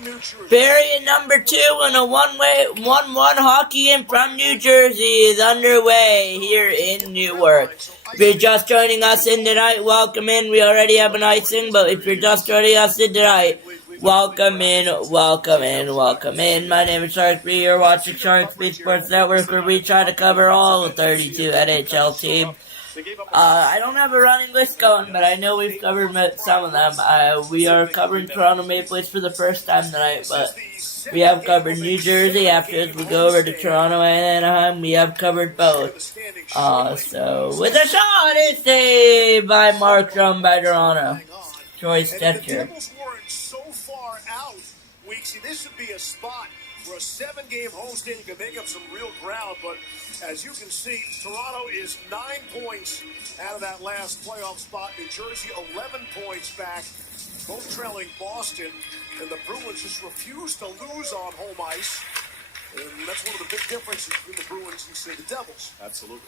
from New Jersey. Period number 2 in a 1-1 hockey game from New Jersey is underway here in Newark. If you're just joining us in tonight, welcome in. We already have an icing, but if you're just joining us in tonight, welcome in, welcome in, welcome in. My name is Shark B. You're watching Shark B Sports Network, where we try to cover all 32 NHL teams. I don't have a running list going, but I know we've covered some of them. We are covering Toronto Maple Leafs for the first time tonight, but we have covered New Jersey. After we go over to Toronto and Anaheim, we have covered both. So, with a shot, it's saved by Markstrom by Toronto. Troy Stecher. The Devils weren't so far out, Weeksy. This would be a spot for a 7-game homestand. You can make up some real ground, but as you can see, Toronto is 9 points out of that last playoff spot. New Jersey 11 points back, both trailing Boston, and the Bruins just refuse to lose on home ice. And that's one of the big differences between the Bruins and, say, the Devils. Absolutely.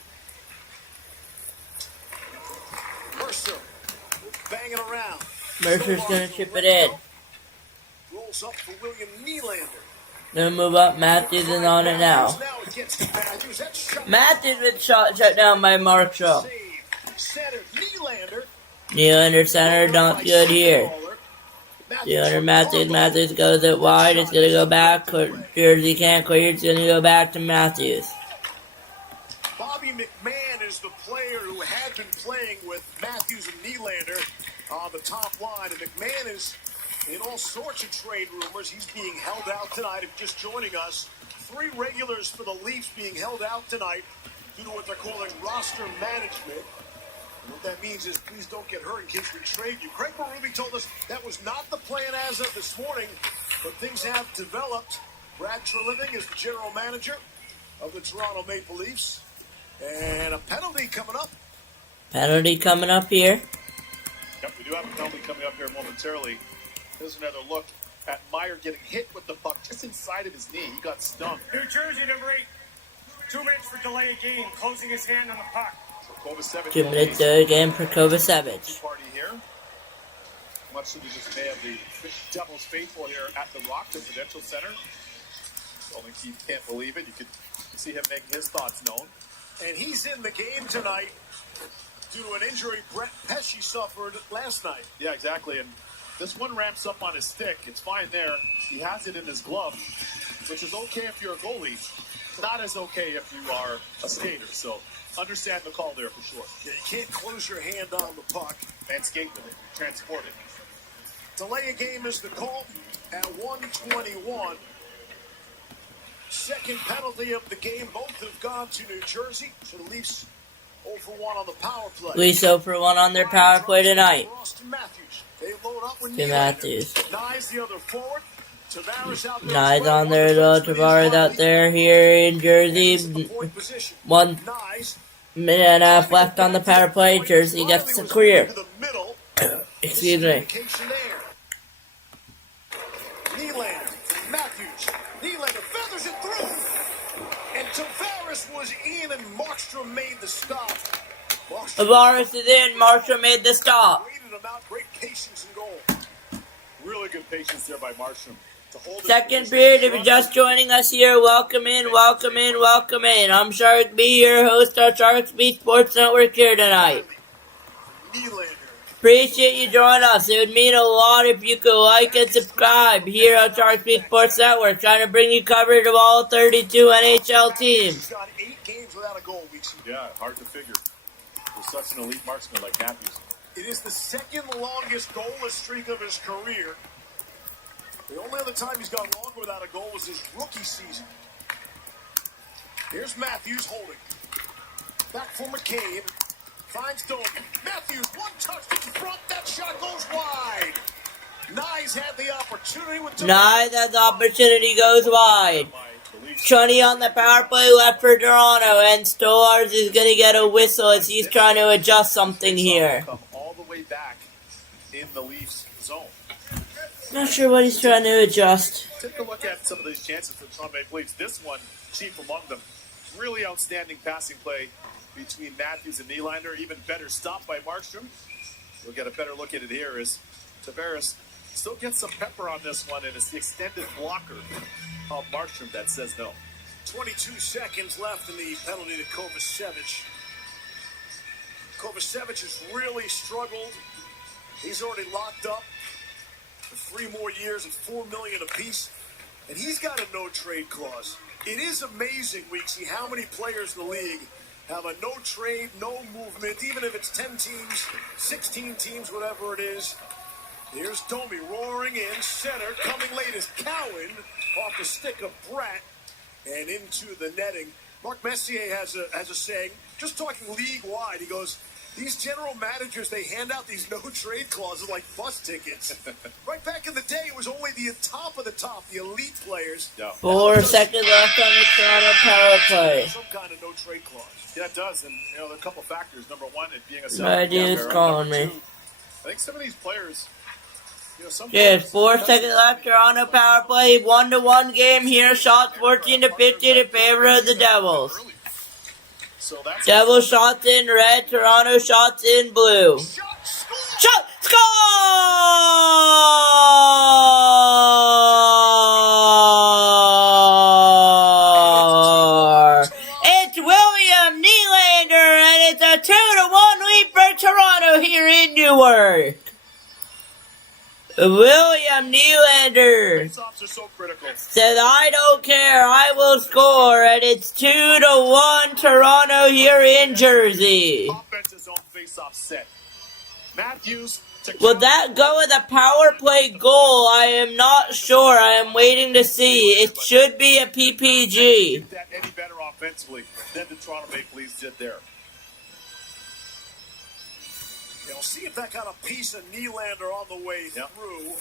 Mercer banging around. Mercer's going to chip it in. Rolls up for William Nylander. Gonna move up. Matthews is on it now. Matthews been shut down by Markstrom. Nylander center, not good here. Nylander, Matthews goes it wide. It's gonna go back. Jersey can't clear. It's gonna go back to Matthews. Bobby McMahon is the player who had been playing with Matthews and Nylander on the top line, and McMahon is in all sorts of trade rumors. He's being held out tonight. If you're just joining us, 3 regulars for the Leafs being held out tonight due to what they're calling roster management. And what that means is please don't get hurt in case we trade you. Craig Berube told us that was not the plan as of this morning, but things have developed. Brad Treliving is the general manager of the Toronto Maple Leafs. And a penalty coming up. Penalty coming up here. Yep, we do have a penalty coming up here momentarily. Here's another look at Meyer getting hit with the puck just inside of his knee. He got stung. New Jersey, number 8. 2 minutes for delay of game, closing his hand on the puck. So Kovacevic 2 minutes again for Kovacevic. Party here. Much to the dismay of the Devils faithful here at the Rock, the Prudential Center. Only Keith can't believe it. You could see him making his thoughts known. And he's in the game tonight due to an injury Brett Pesce suffered last night. Yeah, exactly. And this one ramps up on his stick. It's fine there. He has it in his glove, which is okay if you're a goalie. Not as okay if you are a skater. So understand the call there for sure. Yeah, you can't close your hand on the puck. And skate with it. Transport it. Delay a game is the call at 1:21. Second penalty of the game. Both have gone to New Jersey. So the Leafs 0 for 1 on the power play. Leafs 0 for 1 on their power play tonight. They load up with Matthews. Nye the other forward. Tavares out there. Nye's on there though. Tavares out there here in Jersey. 1 minute and a half left on the power play. Jersey gets the clear. Excuse me. Nylander, Matthews. Nylander feathers it through. And Tavares was in, and Markstrom made the stop. Tavares is in. Markstrom made the stop. Great patience in goal. Really good patience there by Markstrom. Second period, if you're just joining us here, welcome in, welcome in, welcome in. I'm Shark B, your host of Sharks B Sports Network here tonight. Appreciate you joining us. It would mean a lot if you could like and subscribe here on Sharks B Sports Network, trying to bring you coverage of all 32 NHL teams. Got 8 games without a goal, Weeksy. Yeah, hard to figure. With such an elite marksman like Matthews. It is the second longest goalless streak of his career. The only other time he's gone longer without a goal was his rookie season. Here's Matthews holding. Back for McCabe. Finds Domi. Matthews, one touch to the front. That shot goes wide. Nyes had the opportunity with Nyes has the opportunity, goes wide. Chunny on the power play left for Toronto, and Stolarz is going to get a whistle as he's trying to adjust something here. Come all the way back in the Leafs zone. Not sure what he's trying to adjust. Take a look at some of these chances for the Toronto Maple Leafs. This one, chief among them. Really outstanding passing play between Matthews and Nylander. Even better stop by Markstrom. We'll get a better look at it here as Tavares Still get some pepper on this one, and it's the extended blocker of Markstrom that says no. 22 seconds left in the penalty to Kovacevic. Kovacevic has really struggled. He's already locked up for 3 more years and $4 million apiece, and he's got a no-trade clause. It is amazing, Weeksy, how many players in the league have a no-trade, no movement, even if it's 10 teams, 16 teams, whatever it is. Here's Domi roaring in, center, coming late is Cowan off the stick of Bratt and into the netting. Mark Messier has a saying, just talking league-wide, he goes, these general managers, they hand out these no-trade clauses like bus tickets. Right back in the day, it was only the top of the top, the elite players. Yeah. 4 seconds left on the Toronto power play. Some kind of no-trade clause. Yeah, it does, and there are a couple factors. Number one, it being a My dude's calling me. Two, I think some of these players, some Yes, players, 4 seconds left. Toronto power play. 1-1 game here. Shots 14-15 in favor of the Devils. early. So that's Devils shots in red. Toronto shots in blue. Shot! Score! It's William Nylander, and it's a 2-1 lead for Toronto here in Newark. William Nylander face-offs are so critical. says, I don't care, I will score, and it's 2-1 Toronto here in Jersey. Offense's own face-off set. Matthews to Will that go with a power play goal? I am not sure. I am waiting to see. It should be a PPG. Get that any better offensively than the Toronto Maple Leafs did there. We'll see if that got a piece of Nylander on the way through.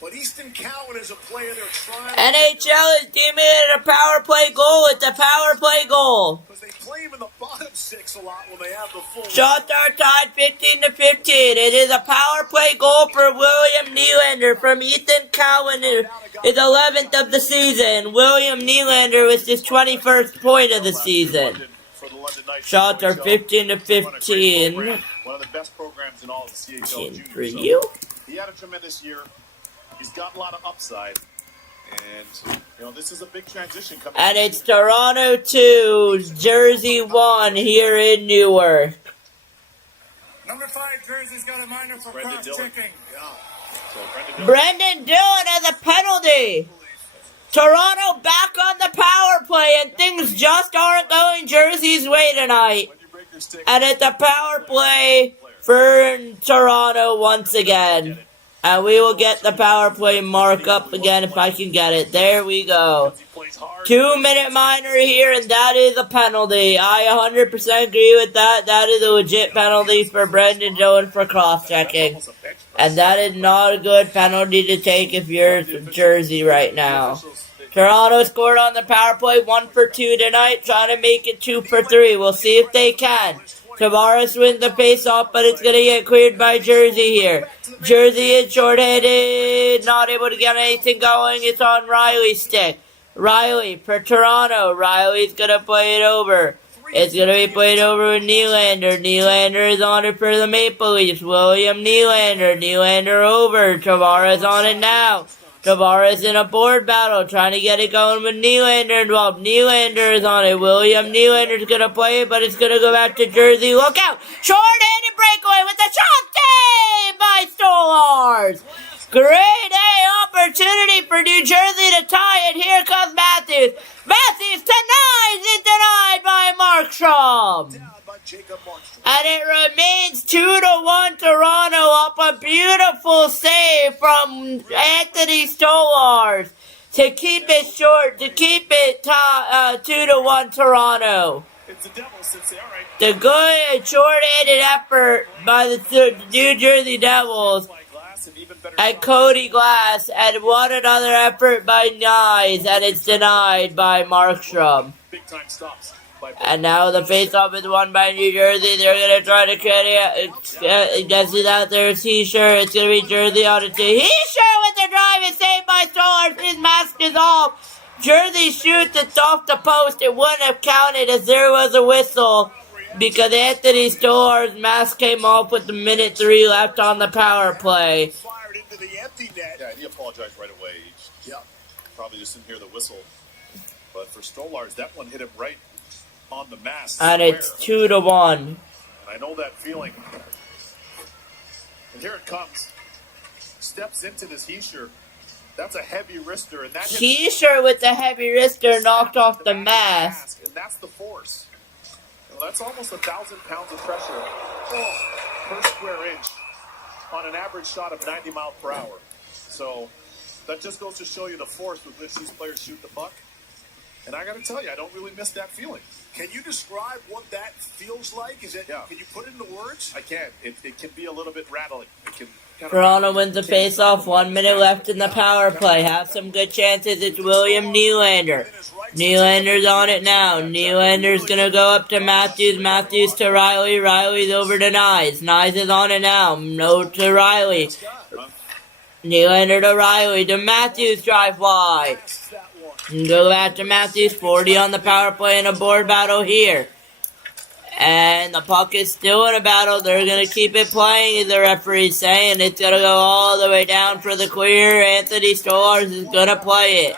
But Easton Cowan is a player they're trying to... NHL is giving it a power play goal. It's a power play goal. Because they play him in the bottom 6 a lot when they have the full... Shots are tied 15-15. It is a power play goal for William Nylander from Ethan Cowan. His 11th of the season. William Nylander with his 21st point of the season. For the London Knights. Shots are 15-15. One of the best programs in all of the CHL juniors. For you. He had a tremendous year. He's got a lot of upside. And, this is a big transition coming. And it's Toronto 2, Jersey 1 here in Newark. Number 5 jersey's got a minor for Brendan Dillon. cross-checking. So Brendan Dillon. Brendan Dillon has a penalty. Toronto back on the power play, and things just aren't going Jersey's way tonight. When you break your stick, And it's a power play for Toronto once again. And we will get the power play mark up again if I can get it. There we go. he plays hard. 2-minute minor here, and that is a penalty. I 100% agree with that. That is a legit penalty for Brendan Dillon for cross-checking. Almost a bench press. And that is not a good penalty to take if you're Jersey right now. Toronto scored on the power play 1 for 2 tonight, trying to make it 2 for 3. We'll see if they can. Tavares wins the face-off, but it's going to get cleared by Jersey here. Jersey is short-handed, not able to get anything going. It's on Riley's stick. Riley for Toronto. Riley's going to play it over. It's going to be played over with Nylander. Nylander is on it for the Maple Leafs. William Nylander. Nylander over. Tavares on it now. Tavares in a board battle, trying to get it going with Nylander involved. Nylander is on it. William Nylander's going to play it, but it's going to go back to Jersey. Look out! Short-handed breakaway with the shot saved by Stolars! Great A opportunity for New Jersey to tie it. Here comes Matthews. Matthews denies it, denied by Markstrom. Down by Jacob Markstrom. And it remains 2-1 Toronto up a beautiful save from Anthony Stolars to keep it short, to keep it 2-1 Toronto. It's the Devils since they all right. The good short-handed effort by the New Jersey Devils By Glass and even better and shots. Cody Glass, and one another effort by Nyes, and it's denied by Markstrom. Big time stops. By And now the face-off is won by New Jersey. They're going to try to carry Jesse's out there. T-shirt. It's going to be Jersey on it too. T-shirt with the drive is saved by Stolars. His mask is off. Jersey shoots it off the post. It wouldn't have counted as there was a whistle because Anthony Stolars' mask came off with the minute 3 left on the power play. Fired into the end apologize right away. Yeah, probably just didn't hear the whistle. But for Stolarz, that one hit him right on the mask. And it's 2-1. And I know that feeling. And here it comes. Steps into this Heischer. That's a heavy wrister. And that Heischer with the heavy wrister knocked off the mask. And that's the force. Well, that's almost 1,000 pounds of pressure per square inch on an average shot of 90 miles per hour. So that just goes to show you the force with which these players shoot the puck. And I got to tell you, I don't really miss that feeling. Can you describe what that feels like? Is it? Yeah. Can you put it into words? I can. It can be a little bit rattling. It can kind Toronto wins the face-off. 1 minute left in the power play. Have some good chances. It's William Nylander. Nylander's on it now. Nylander's going to go up to Matthews. Matthews to Riley. Riley's over to Nyes. Nyes is on it now. No to Riley. Nylander to Riley. To Matthews. Drive wide. Go back to Matthews. 40 on the power play in a board battle here. And the puck is still in a battle. They're going to keep it playing, the referee's saying. It's going to go all the way down for the clear. Anthony Stolarz is going to play it.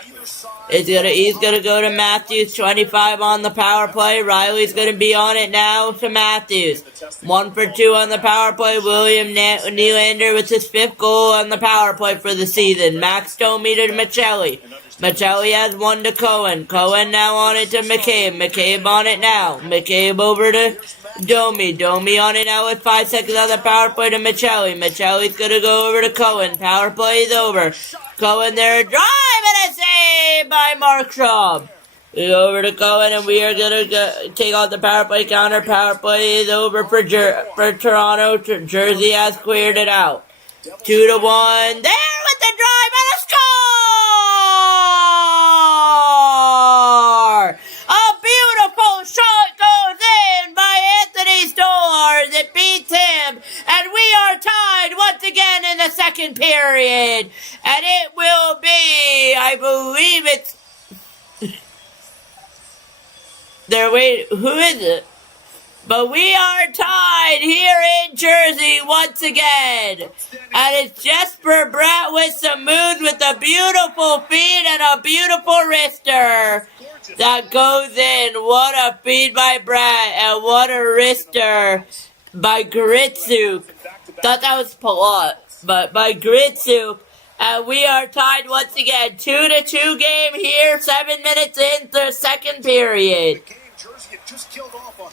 He's going to go to Matthews. 25 on the power play. Riley's going to be on it now to Matthews. 1 for 2 on the power play. William Nylander with his 5th goal on the power play for the season. Max Domi to Michelli. Michelli has 1 to Cohen. Cohen now on it to McCabe. McCabe on it now. McCabe over to Domi. Domi on it now with 5 seconds on the power play to Michelli. Michelli's going to go over to Cohen. Power play is over. Cohen there, a drive and a save by Markstrom. We go over to Cohen and we are going to take on the power play counter. Power play is over for Toronto. Jersey has cleared it out. 2-1. There with the drive and a score! A beautiful shot goes in by Anthony Stolarz. It beats him. And we are tied once again in the second period. And it will be, I believe it's... who is it? But we are tied here in Jersey once again. And it's Jesper Bratt with some moves with a beautiful feed and a beautiful wrister that goes in. What a feed by Bratt and what a wrister by Gritsuk. Thought that was Palat, but by Gritsuk. And we are tied once again. 2-2 game here, 7 minutes in the second period. Jersey had just killed off a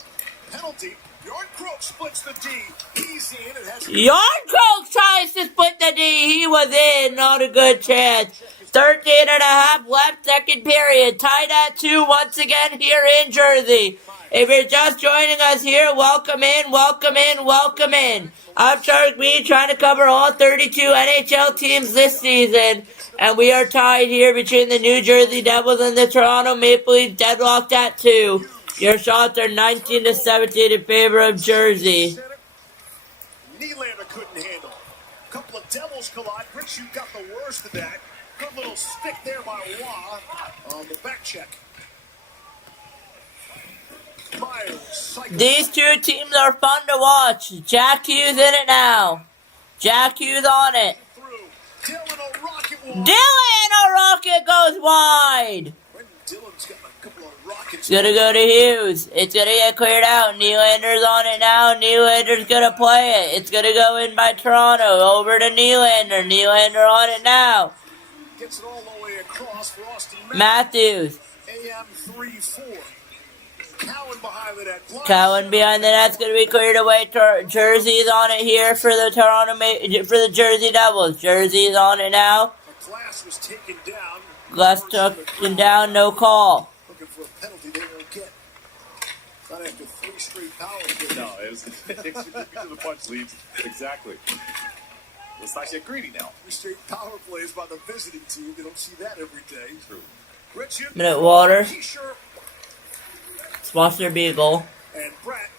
penalty. Yardcroak splits the D. Easy in. It has Yardcroak tries to split the D. He was in. Not a good chance. 13 and a half left, second period. Tied at 2 once again here in Jersey. If you're just joining us here, welcome in, welcome in, welcome in. I'm Shark B, trying to cover all 32 NHL teams this season. And we are tied here between the New Jersey Devils and the Toronto Maple Leafs, deadlocked at 2. Your shots are 19-17 in favor of Jersey. Nylander couldn't handle. A couple of Devils collide. Ritchie got the worst of that. Good little stick there by Wah on the back check. These two teams are fun to watch. Jack Hughes in it now. Jack Hughes on it. Dylan, a rocket goes wide. It's going to go to Hughes. It's going to get cleared out. Nylander's on it now. Nylander's going to play it. It's going to go in by Toronto. Over to Nylander. Nylander on it now. Gets it all the way across for Austin Matthews. AM 3-4. Cowan behind the net's going to be cleared away. Jersey's on it here for the Jersey Devils. Jersey's on it now. Glass was taken down. Glass taken down, no call. Looking for a penalty they won't get. Not after 3 straight power plays. No, it was the punch leads. Exactly. Let's not get greedy now. 3 straight power plays by the visiting team. They don't see that every day. True. Richard, Minute water. Heischer, Sponsor be a goal. and Bratt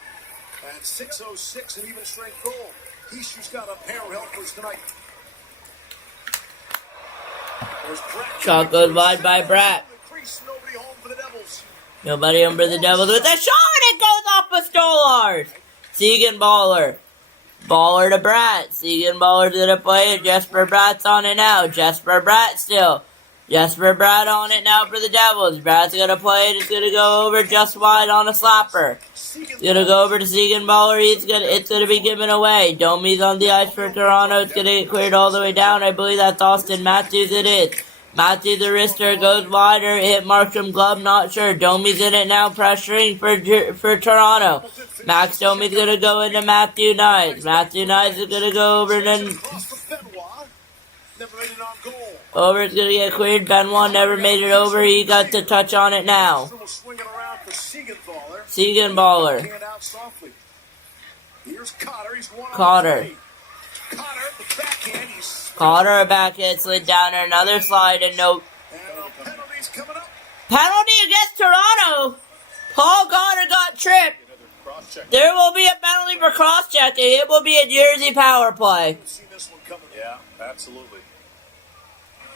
at 6:06, an even strength goal. Heischer's got a pair of helpers tonight. There's Bratt. Shot goes wide by Bratt. Nobody home for the Devils. Nobody over the Devils with a shot, and it goes off of Stolarz. Siegenthaler. Baller to Bratt. Segan Baller's gonna play it. Jesper Bratt's on it now. Jesper Bratt still. Jesper Bratt on it now for the Devils. Bratt's gonna play it. It's gonna go over just wide on a slapper. It's gonna go over to Segan Baller. It's gonna be given away. Domi's on the ice for Toronto. It's gonna get cleared all the way down. I believe that's Austin Matthews. It is. Matthews the wrister goes wider. Hit Markstrom glove. Not sure. Domi's in it now, pressuring for Toronto. Max Domi's gonna go into Matthew Knies. Matthew Knies is gonna go over and over. It's gonna get cleared. Benoit never made it over. He got the touch on it now. Segan Baller. Cotter. Cotter a backhand slid down there. Another slide and no. Penalty against Toronto. Paul Cotter got tripped. There will be a penalty for cross-checking. It will be a Jersey power play. Yeah, absolutely.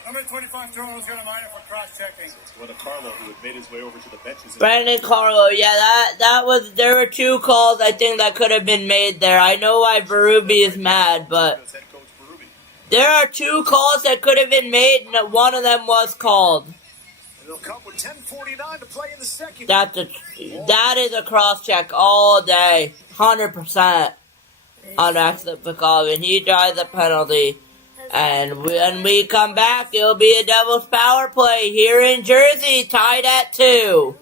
Number 25 Toronto's going to mine it for cross-checking. It's Carlo, who had made his way over to the benches. Brandon Carlo, yeah, that was. There were two calls I think that could have been made there. I know why Berube is mad, but there are two calls that could have been made, and one of them was called. It'll come with 10:49 to play in the second. That is a cross-check all day, 100% on Max Lipikov, and he drives the penalty. And when we come back, it'll be a Devils power play here in Jersey, tied at 2.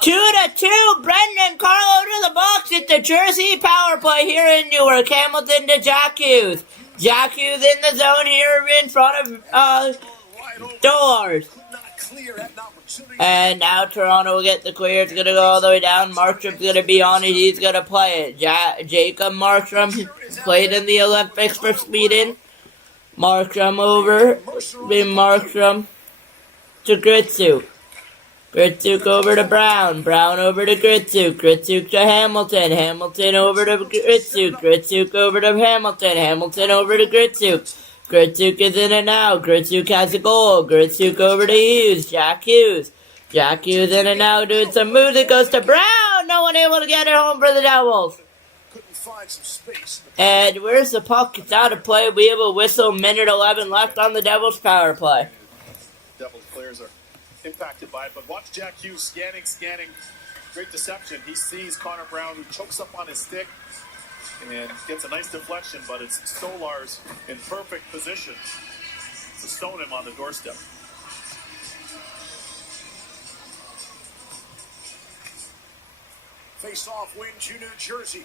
Two to two, Brendan Carlo to the box. It's the Jersey power play here in Newark. Hamilton to Jack Hughes. Jack Hughes in the zone here in front of Doors. And now Toronto will get the clear. It's going to go all the way down. Markstrom's going to be on it. He's going to play it. Jacob Markstrom played in the Olympics for Sweden. Markstrom over. Markstrom to Gritsuk. Gritsuk over to Brown. Brown over to Gritsuk. Gritsuk to Hamilton. Hamilton over to Gritsuk. Gritsuk over to Hamilton. Hamilton over to Gritsuk. Gritsuk is in it now. Gritsuk has a goal. Gritsuk over to Hughes. Jack Hughes. Jack Hughes in it now doing some moves. It goes to Brown. No one able to get it home for the Devils. And where's the puck? It's out of play. We have a whistle. Minute 11 left on the Devils power play. Devils players are impacted by it, but watch Jack Hughes scanning. Great deception. He sees Connor Brown, who chokes up on his stick and gets a nice deflection, but it's Stolarz in perfect position to stone him on the doorstep. Face-off win to New Jersey.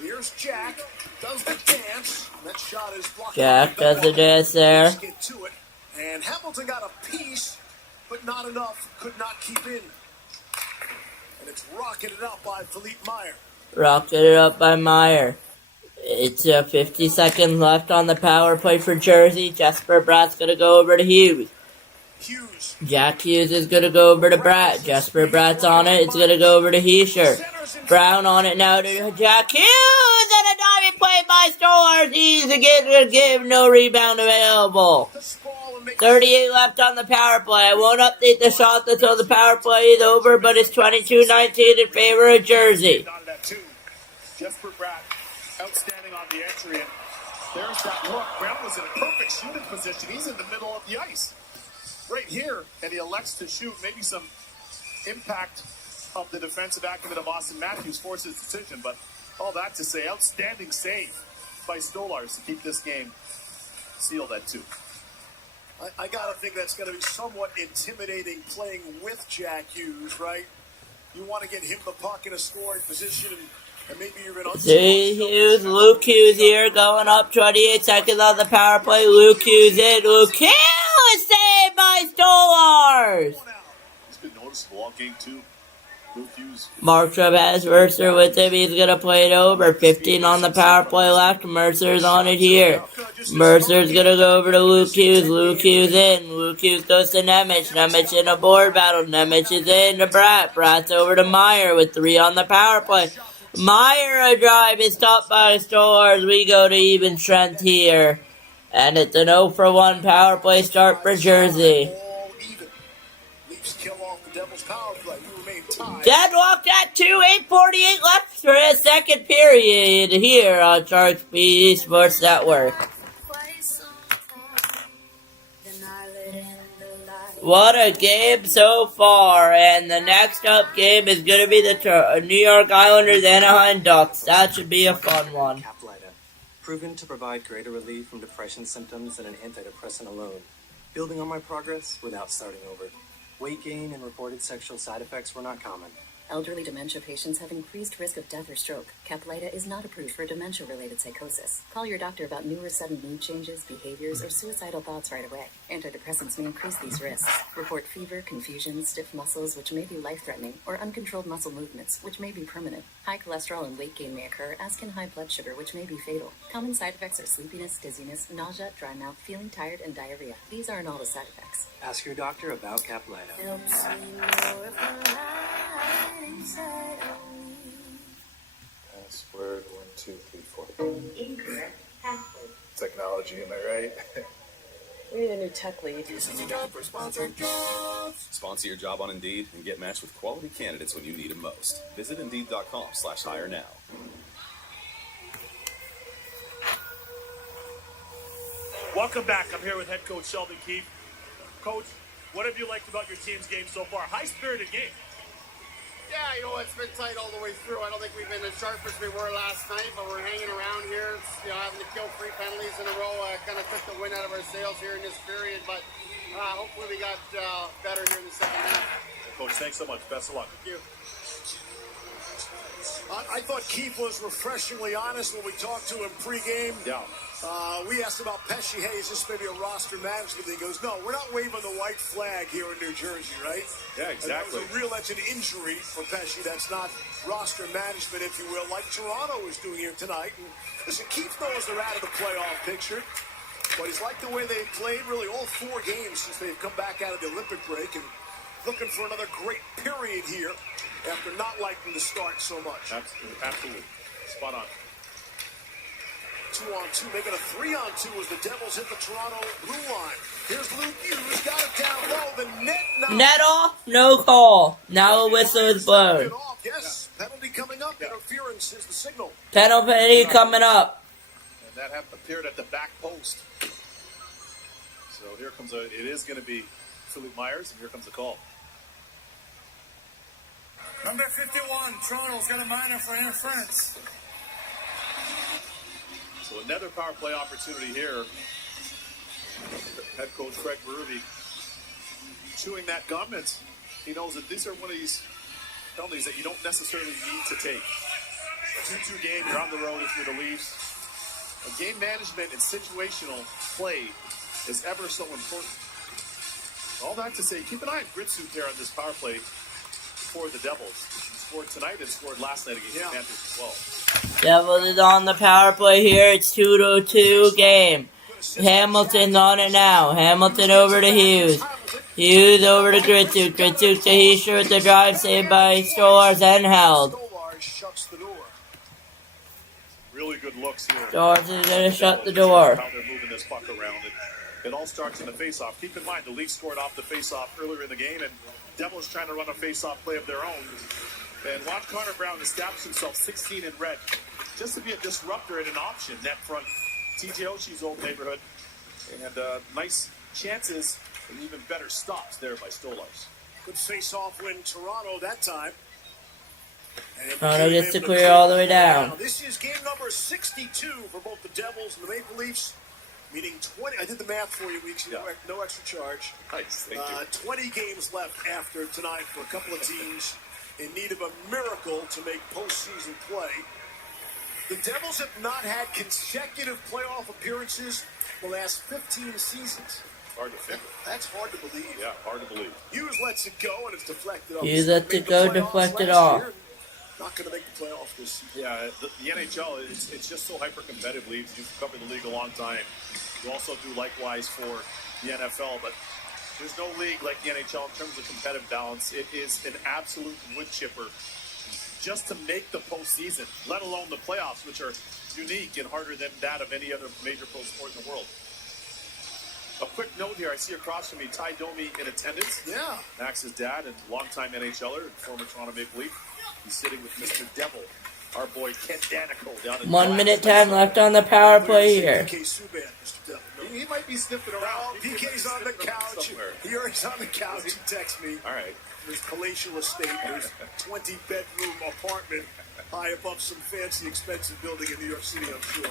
Here's Jack. Does the dance. That shot is blocked. Jack does the dance there. Get to it. And Hamilton got a piece, but not enough. Could not keep in. And it's rocketed out by Philippe Meyer. Rocketed up by Meyer. It's 50 seconds left on the power play for Jersey. Jesper Bratt's going to go over to Hughes. Jack Hughes is going to go over to Bratt. Jesper Bratt's on it. It's going to go over to Heischer. Brown on it now to Jack Hughes. And a diving play by Stolarz. He's going to give no rebound available. 38 left on the power play. I won't update the shots until the power play is over, but it's 22-19 in favor of Jersey. Jesper Bratt, outstanding on the entry, and there's that look. Brown was in a perfect shooting position. He's in the middle of the ice, right here, and he elects to shoot. Maybe some impact of the defensive acumen of Austin Matthews forces his decision, but all that to say, outstanding save by Stolarz to keep this game sealed at 2. I got to think that's going to be somewhat intimidating playing with Jack Hughes, right? You want to get him the puck in a scoring position, and maybe you're going to... Luke Hughes here, going up 28 seconds on the power play. Luke Hughes in. Luke Hughes saved by Stolarz! It's been noticeable all game 2. Luke Hughes. Markstrom has Mercer with him. He's going to play it over. 15 on the power play left. Mercer's on it here. Mercer's going to go over to Luke Hughes. Luke Hughes in. Luke Hughes goes to Nemec. Nemec in a board battle. Nemec is in to Bratt. Bratt's over to Meyer with 3 on the power play. Meyer a drive is stopped by Stolarz. We go to even strength here. And it's an 0-for-1 power play start for Jersey. Deadlocked at 2, 8:48 left for his second period here on Shark Speed Sports Network. What a game so far, and the next up game is going to be the New York Islanders Anaheim Ducks. That should be a fun one. Caplyta, proven to provide greater relief from depression symptoms than an antidepressant alone. Building on my progress without starting over. Weight gain and reported sexual side effects were not common. Elderly dementia patients have increased risk of death or stroke. Caplyta is not approved for dementia-related psychosis. Call your doctor about new or sudden mood changes, behaviors, or suicidal thoughts right away. Antidepressants may increase these risks. Report fever, confusion, stiff muscles, which may be life-threatening, or uncontrolled muscle movements, which may be permanent. High cholesterol and weight gain may occur, as can high blood sugar, which may be fatal. Common side effects are sleepiness, dizziness, nausea, dry mouth, feeling tired, and diarrhea. These aren't all the side effects. Ask your doctor about Caplyta. Password 1234. Incorrect password. Technology, am I right? We need a new tech lead. Sponsor your job on Indeed and get matched with quality candidates when you need them most. Visit Indeed.com/hire now. Welcome back. I'm here with head coach Sheldon Keefe. Coach, what have you liked about your team's game so far? High-spirited game. Yeah, it's been tight all the way through. I don't think we've been as sharp as we were last night, but we're hanging around here. It's, having to kill 3 penalties in a row kind of took the wind out of our sails here in this period, but hopefully we got better here in the second half. Coach, thanks so much. Best of luck. Thank you. I thought Keefe was refreshingly honest when we talked to him pregame. Yeah. We asked about Pesci. Hey, is this maybe a roster management thing? He goes, no, we're not waving the white flag here in New Jersey, right? Yeah, exactly. That's an injury for Pesci. That's not roster management, if you will, like Toronto is doing here tonight. And listen, Keefe knows they're out of the playoff picture, but he's liked the way they've played really all 4 games since they've come back out of the Olympic break, and looking for another great period here after not liking the start so much. Absolutely. Spot on. 2-on-2, making a 3-on-2 as the Devils hit the Toronto blue line. Here's Luke Hughes, got it down low, the net off, no call. Now a whistle is blown. Yes, penalty coming up, interference is the signal. Penalty coming up. And that appeared at the back post. So here comes it is going to be Philippe Myers, and here comes the call. Number 51, Toronto's got a minor for interference. So another power play opportunity here. Head coach Craig Berube chewing that gum. He knows that these are one of these penalties that you don't necessarily need to take. 2-2 game, you're on the road if you're the Leafs. Game management and situational play is ever so important. All that to say, keep an eye on Gritsuit there on this power play for the Devils. scored tonight and scored last night against the Panthers as well. Devils is on the power play here. It's 2-2 game. Hamilton's on it now. Hamilton over to Hughes. Hughes over to Gritsuk. Gritsuk to Hischier with the drive, saved by Stolarz and held. Stolarz shuts the door. Really good looks here. Stolarz is going to shut the door. How they're moving this puck around. It all starts in the faceoff. Keep in mind, the Leafs scored off the faceoff earlier in the game, and Devils trying to run a faceoff play of their own. And watch Connor Brown establish himself 16 in red, just to be a disruptor and an option net front TJ Oshie's old neighborhood. And nice chances and even better stops there by Stolarz. Good face-off win Toronto that time. And Toronto gets to clear all the way down. Now, this is game number 62 for both the Devils and the Maple Leafs. Meaning 20. I did the math for you, Weeks. No extra charge. Nice, thank you. 20 games left after tonight for a couple of teams in need of a miracle to make postseason play. The Devils have not had consecutive playoff appearances the last 15 seasons. Hard to figure. That's hard to believe. Yeah, hard to believe. Hughes lets it go and it's deflected off. Hughes lets it go, deflected off. Not going to make the playoffs this season. Yeah, the NHL, it's just so hyper-competitive leagues. You've covered the league a long time. You also do likewise for the NFL, but there's no league like the NHL in terms of competitive balance. It is an absolute wood chipper just to make the postseason, let alone the playoffs, which are unique and harder than that of any other major pro sport in the world. A quick note here, I see across from me Ty Domi in attendance. Yeah. Max's dad and longtime NHLer and former Toronto Maple Leaf. He's sitting with Mr. Devil, our boy Ken Danico down in 1 minute 10 left on the power play here. PK Subban, Mr. Devil. He might be sniffing around. PK's on the couch. He's on the couch. He texts me. All right. His palatial estate, his 20-bedroom apartment high above some fancy, expensive building in New York City, I'm sure.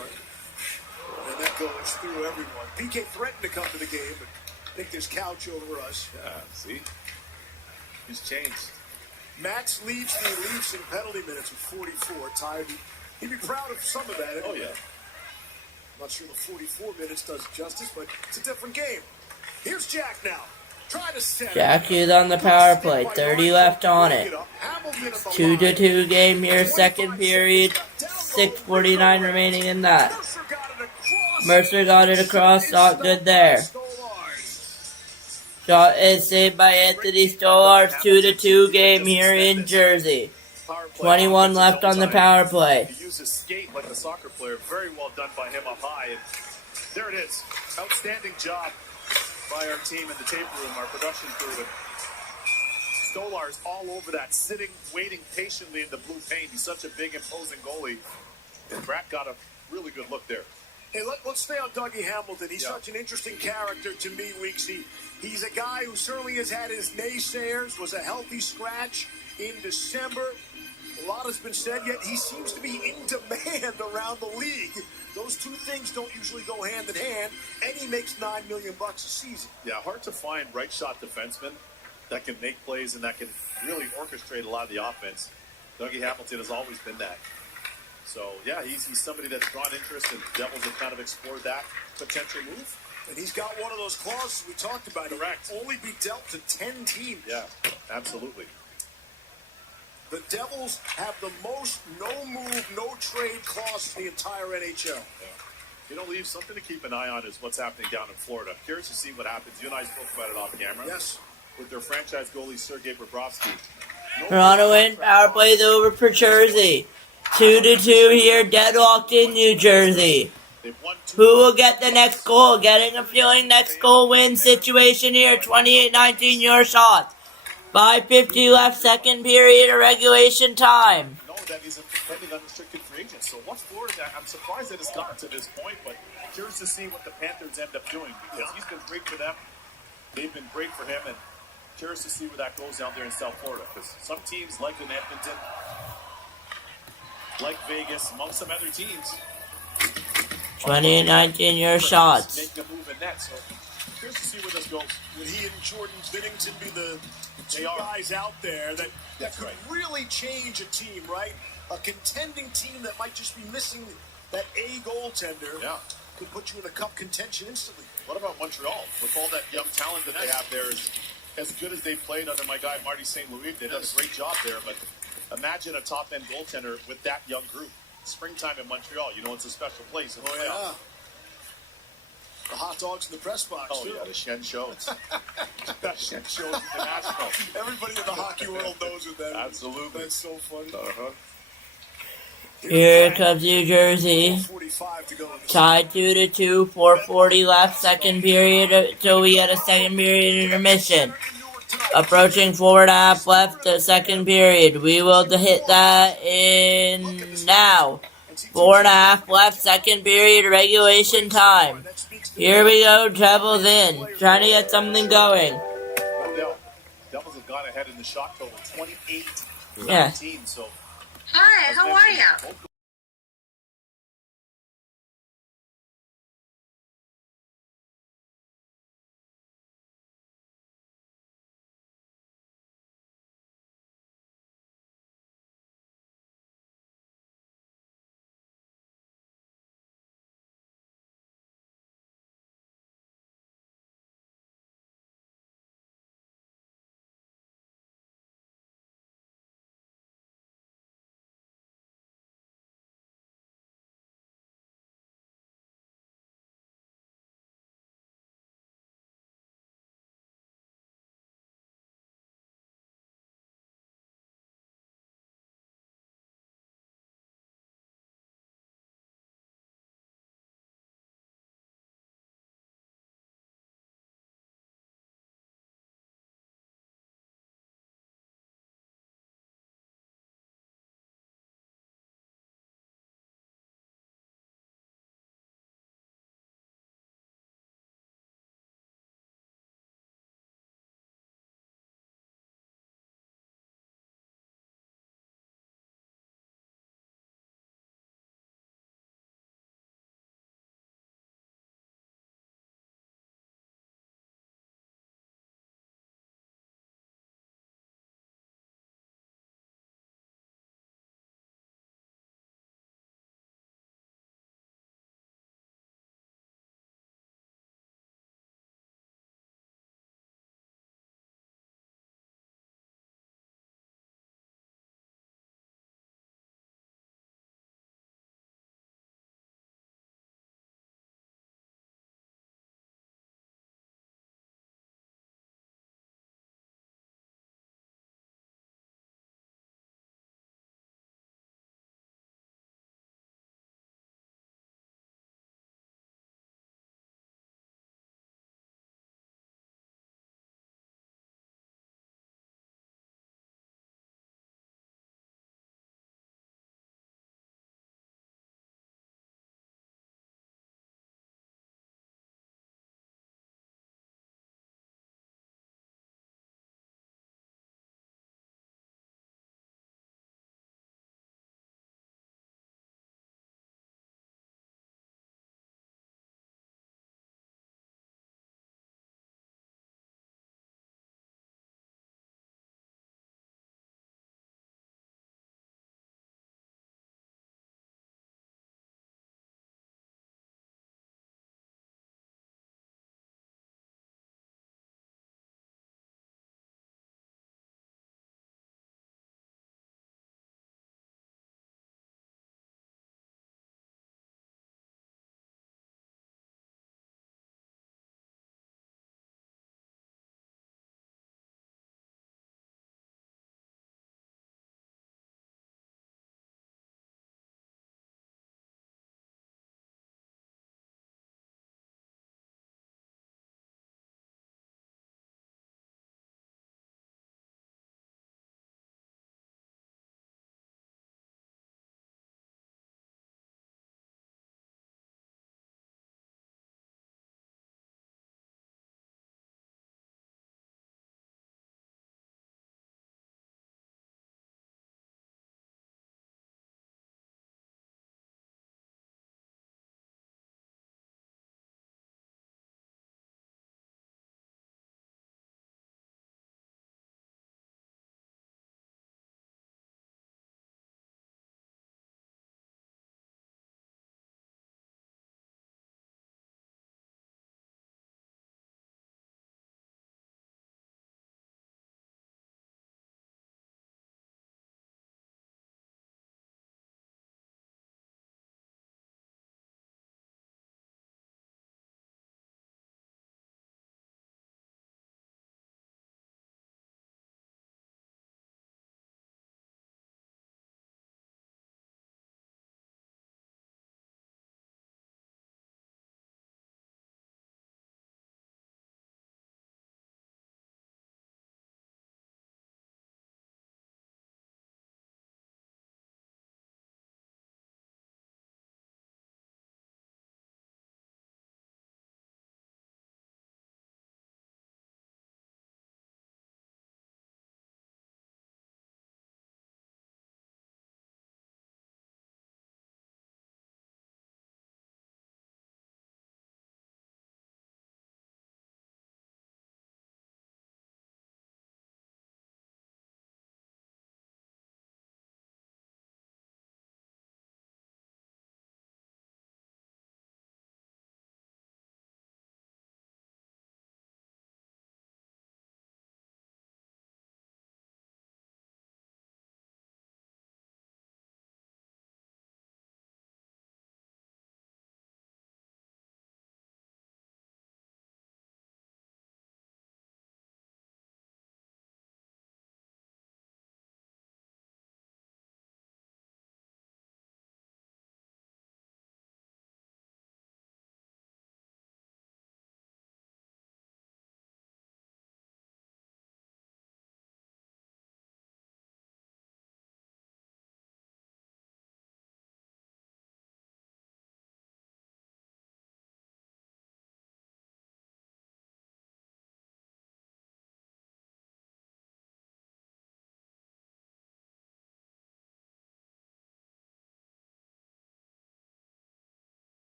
And that goes through everyone. PK threatened to come to the game, but I think there's couch over us. Yeah, see? He's changed. Max leads the Leafs in penalty minutes with 44. Tired. He'd be proud of some of that. Anyway. Oh, yeah. I'm not sure the 44 minutes does justice, but it's a different game. Here's Jack now. Try to set Jack Hughes on the power play. 30 left on it. 2-2 game here, second period. 6:49 remaining in that. Mercer got it across, not good there. Shot is saved by Anthony Stolarz. 2-2 game here in Jersey. 21 left on the power play. He uses skate like a soccer player. Very well done by him up high. And there it is. Outstanding job by our team in the tape room, our production crew. And Stolarz all over that, sitting, waiting patiently in the blue paint. He's such a big, imposing goalie. And Bratt got a really good look there. Hey, let's stay on Dougie Hamilton. He's such an interesting character to me, Weeks. He's a guy who certainly has had his naysayers, was a healthy scratch in December. A lot has been said, yet he seems to be in demand around the league. Those two things don't usually go hand in hand, and he makes $9 million a season. Yeah, hard to find right shot defensemen that can make plays and that can really orchestrate a lot of the offense. Dougie Hamilton has always been that. So, yeah, he's somebody that's drawn interest, and the Devils have kind of explored that potential move. And he's got one of those clauses we talked about. Correct. He'll only be dealt to 10 teams. Yeah, absolutely. The Devils have the most no-move, no-trade clause in the entire NHL. Yeah. You know, Leave, something to keep an eye on is what's happening down in Florida. I'm curious to see what happens. You and I spoke about it off camera. Yes. With their franchise goalie, Sergei Bobrovsky. Toronto win. Power play's over for Jersey. 2-2 here. Deadlocked in New Jersey. Who will get the next goal? Getting a feeling next goal win situation here. 28-19 your shot. 5:50 left, second period of regulation time. No, that he's a pending unrestricted free agent. So what's Florida? I'm surprised that it's gotten to this point, but curious to see what the Panthers end up doing because he's been great for them. They've been great for him, and curious to see where that goes down there in South Florida because some teams like in Edmonton, like Vegas, among some other teams. 28-19 your shots. Making a move in net, so curious to see where this goes. Would he and Jordan Binnington be the two guys out there that could really change a team, right? A contending team that might just be missing that A goaltender could put you in a cup contention instantly. What about Montreal? With all that young talent that they have there, as good as they've played under my guy Marty St. Louis, they've done a great job there, but Imagine a top-end goaltender with that young group. Springtime in Montreal, you know it's a special place. Oh, yeah. The hot dogs in the press box, Oh, too. yeah, the Shen shows. The Shen shows international. Everybody in the hockey world knows what that is. Absolutely. That's so funny. Uh-huh. Here comes New Jersey. 45 to go. Tied 2-2, 4:40 left, second period until we get a second period intermission. Approaching 4.5 left, the second period. We will hit that in now. 4.5 left, second period, regulation time. Here we go, Devils in, trying to get something going. No doubt. Devils have gone ahead in the shot total, 28-19. Yeah. So, Hi, how are you?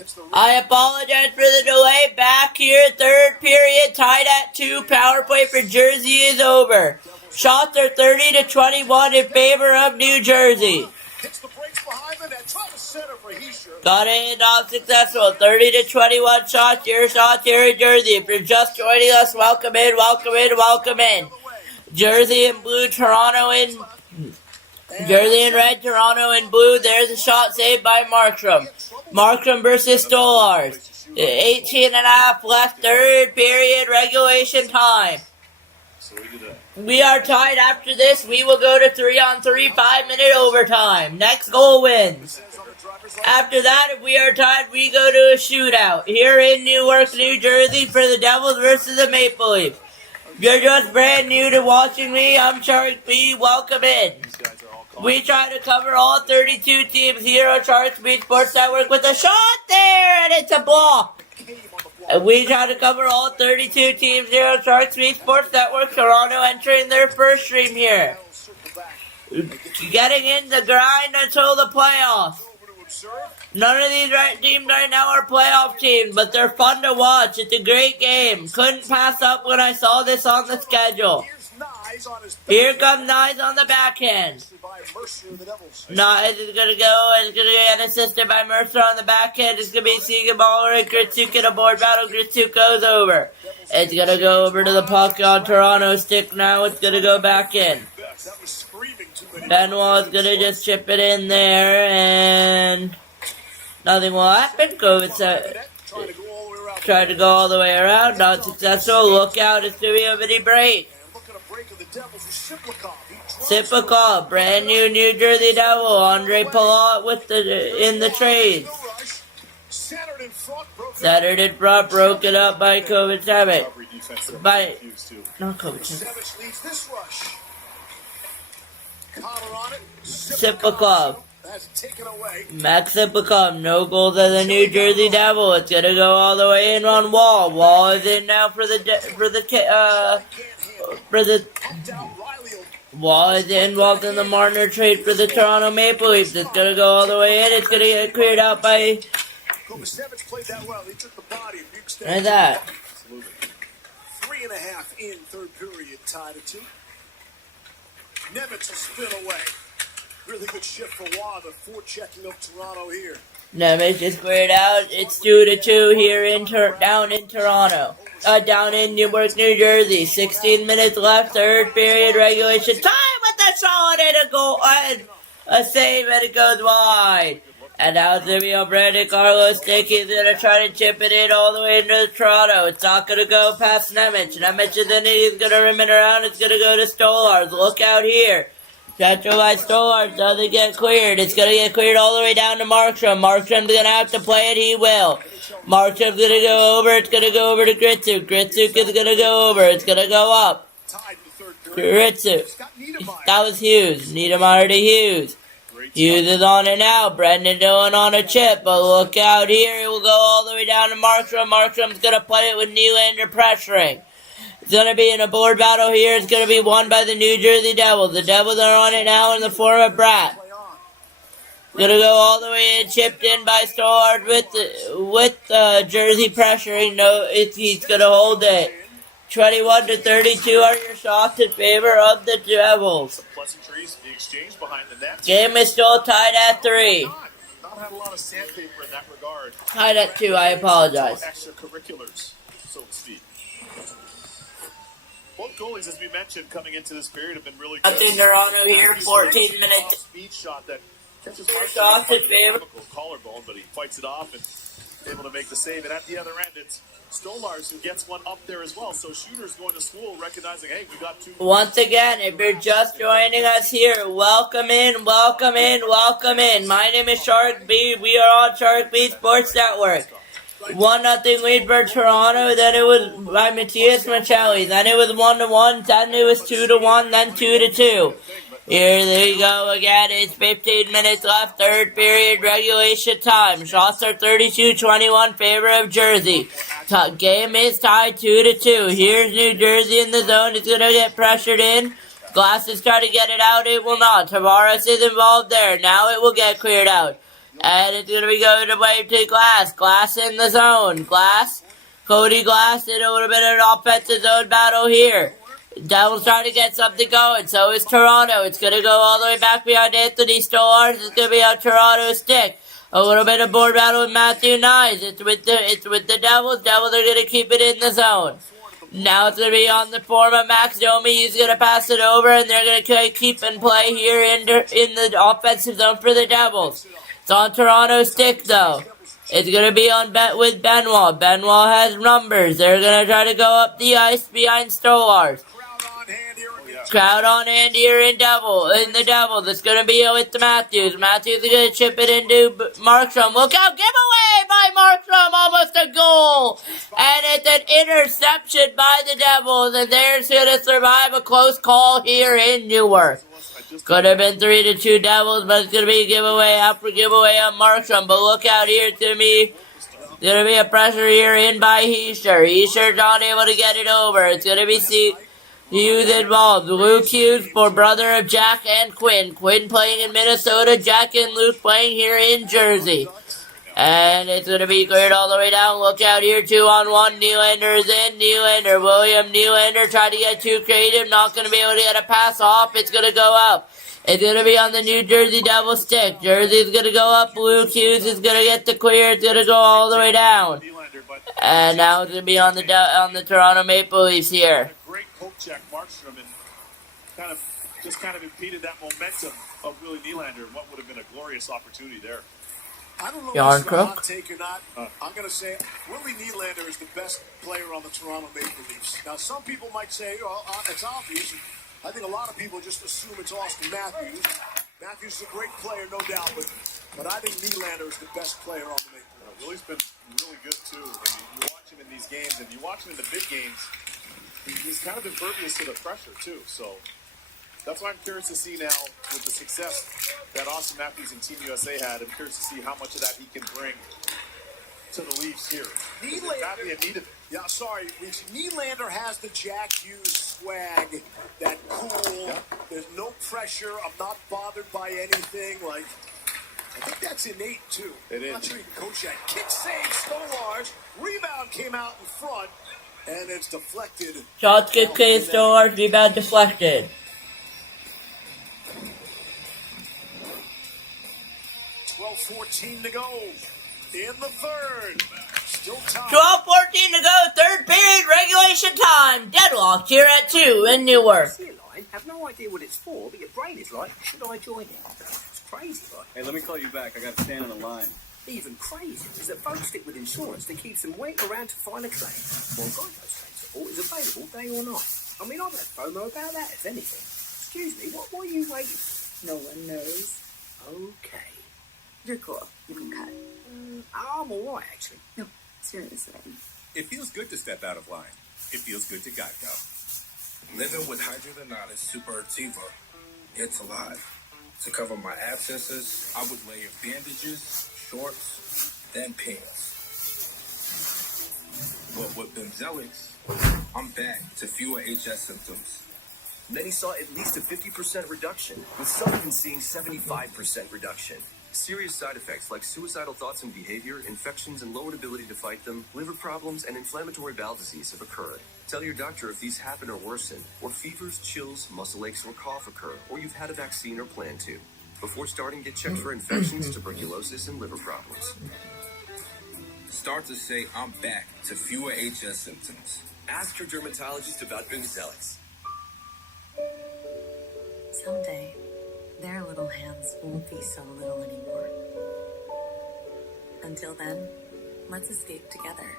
I apologize for the delay. Back here, third period, tied at 2. Power play for Jersey is over. Shots are 30-21 in favor of New Jersey. Got it, not successful. 30-21 shots. Your shots here in Jersey. If you're just joining us, welcome in, welcome in, welcome in. Jersey in blue, Toronto in Jersey in red, Toronto in blue. There's a shot saved by Markstrom. Markstrom versus Stolars. 18.5 left, third period, regulation time. We are tied after this. We will go to 3-on-3, 5-minute overtime. Next goal wins. After that, if we are tied, we go to a shootout. Here in Newark, New Jersey for the Devils versus the Maple Leafs. You're just brand new to watching me. I'm Shark B. Welcome in. We try to cover all 32 teams here on Sharks Beat Sports Network with a shot there, and it's a block. And we try to cover all 32 teams here on Sharks Beat Sports Network. Toronto entering their first stream here. Getting in the grind until the playoffs. None of these teams right now are playoff teams, but they're fun to watch. It's a great game. Couldn't pass up when I saw this on the schedule. Here comes Nyes on the backhand. Nyes is going to go, and it's going to get assisted by Mercer on the backhand. It's going to be Siegenthaler and Gritsuk in a board battle. Gritsuk goes over. It's going to go over to the puck on Toronto's stick now. It's going to go back in. Benoit is going to just chip it in there, and nothing will happen. Tried to go all the way around. Not successful. Look out. It's going to be a mini break. Sipakov, brand new New Jersey Devil. Andre Palat in the trades. Centered in front, broken up by Kovacevic. Not Kovacevic. Sipakov. Max Sipakov, no goals as a New Jersey Devil. It's gonna go all the way in on Wall. Wall is in now Wall is involved in the Marner trade for the Toronto Maple Leafs. It's gonna go all the way in. It's gonna get cleared out by like that. 3.5 in third period, tied at 2. Nemitz will spin away. Really good shift for Waugh, the forechecking of Toronto here. Nemitz just cleared out. It's 2-2 here down in Toronto. Down in Newark, New Jersey. 16 minutes left, third period, regulation time with the shot and a goal, and a save, and it goes wide. And now it's going to be on Brandon Carlos stick. He's going to try to chip it in all the way into Toronto. It's not going to go past Nemitz. Nemitz is in it. He's going to rim it around. It's going to go to Stolars. Look out here. Central by Stolars doesn't get cleared. It's going to get cleared all the way down to Markstrom. Markstrom's going to have to play it. He will. Markstrom's going to go over. It's going to go over to Gritsuk. Gritsuk is going to go over. It's going to go up. Gritsuk. That was Hughes. Niedermeyer to Hughes. Hughes is on it now. Brendan Dillon on a chip. But look out here. It will go all the way down to Markstrom. Markstrom's going to play it with Nylander pressuring. It's going to be in a board battle here. It's going to be won by the New Jersey Devils. The Devils are on it now in the form of Bratt. Going to go all the way in, chipped in by Stollard with Jersey pressuring. No, he's going to hold it. 21-32 are your shots in favor of the Devils. Game is still tied at 3. Not had a lot of sandpaper in that regard. Tied at 2, I apologize. Extracurriculars, so to speak. Both goalies, as we mentioned, coming into this period have been really good. Up in Toronto here, 14 minutes. Speed shot that catches shots in favor. Collarbone, but he fights it off and able to make the save. And at the other end, it's Stolars who gets one up there as well. So shooters going to school, recognizing, hey, we got 2. Once again, if you're just joining us here, welcome in, welcome in, welcome in. My name is Shark B. We are on Shark B Sports Network. 1-0 lead for Toronto, then it was by Matthias Machelli, then it was 1-1, then it was 2-1, then 2-2. Here they go again, it's 15 minutes left, third period, regulation time. Shots are 32-21, favor of Jersey. Game is tied 2-2. Here's New Jersey in the zone, it's going to get pressured in. Glass is trying to get it out, it will not. Tavares is involved there, now it will get cleared out. And it's going to be going away to Glass. Glass in the zone. Glass. Cody Glass in a little bit of an offensive zone battle here. Devils trying to get something going. So is Toronto. It's going to go all the way back behind Anthony Stolarz. It's going to be on Toronto's stick. A little bit of board battle with Matthew Nyes. It's with the Devils. Devils are going to keep it in the zone. Now it's going to be on the form of Max Domi. He's going to pass it over, and they're going to keep and play here in the offensive zone for the Devils. It's on Toronto's stick, though. It's going to be on with Benoit. Benoit has numbers. They're going to try to go up the ice behind Stolarz. Crowd on hand here in the Devils. It's going to be with the Matthews. Matthews is going to chip it into Markstrom. Look out, giveaway by Markstrom, almost a goal. And it's an interception by the Devils, and they're going to survive a close call here in Newark. Could have been 3-2 Devils, but it's going to be a giveaway after giveaway on Markstrom. But look out here, it's going to be a pressure here in by Heischer. Heischer's not able to get it over. It's going to be Hughes involved. Luke Hughes for brother of Jack and Quinn. Quinn playing in Minnesota. Jack and Luke playing here in Jersey. And it's going to be cleared all the way down. Look out here, 2-on-1. Nylander is in. William Nylander trying to get too creative. Not going to be able to get a pass off. It's going to go up. It's going to be on the New Jersey Devils stick. Jersey's going to go up. Luke Hughes is going to get the clear. It's going to go all the way down. And now it's going to be on the Toronto Maple Leafs here. Poke check Markstrom and kind of impeded that momentum of Willie Nylander. What would have been a glorious opportunity there. I don't know if it's a hot take or not. I'm going to say Willie Nylander is the best player on the Toronto Maple Leafs. Now, some people might say, well, it's obvious. I think a lot of people just assume it's Austin Matthews. Matthews is a great player, no doubt, but I think Nylander is the best player on the Maple Leafs. Willie's been really good, too. I mean, you watch him in these games, and you watch him in the big games. He's kind of impervious to the pressure, too. So that's why I'm curious to see now with the success that Austin Matthews and Team USA had. I'm curious to see how much of that he can bring to the Leafs here. Badly in need of it. Yeah, sorry. Nylander has the Jack Hughes swag, that cool. Yeah. There's no pressure. I'm not bothered by anything. Like, I think that's innate, too. It is. I'm not sure you can coach that. Kick save, Stolarz. Rebound came out in front. And it's deflected. Shots get clear, Stolarz, rebound deflected. 12:14 to go in the third. Still time. 12:14 to go, third period, regulation time. Deadlocked here at 2 in Newark. I have no idea what it's for, but your brain is like, should I join it? It's crazy, like. Hey, let me call you back. I got to stand on the line. Even crazier is that folks stick with insurance that keeps them waiting around to file a claim. Well, Geico's claim support is available day or night. I mean, I've had FOMO about that, if anything. Excuse me, what are you waiting for? No one knows. Okay. You're cool. You can cut. I'm alright, actually. No, seriously. It feels good to step out of line. It feels good to Geico. Living with hydrogenated Super Activa, it's alive. To cover my abscesses, I would layer bandages, shorts, then pants. But with Bimzelx, I'm back to fewer HS symptoms. Many saw at least a 50% reduction, with some even seeing 75% reduction. Serious side effects like suicidal thoughts and behavior, infections and lowered ability to fight them, liver problems, and inflammatory bowel disease have occurred. Tell your doctor if these happen or worsen, or fevers, chills, muscle aches, or cough occur, or you've had a vaccine or plan to. Before starting, get checked for infections, tuberculosis, and liver problems. Start to say I'm back to fewer HS symptoms. Ask your dermatologist about Bimzelx. Someday, their little hands won't be so little anymore. Until then, let's escape together,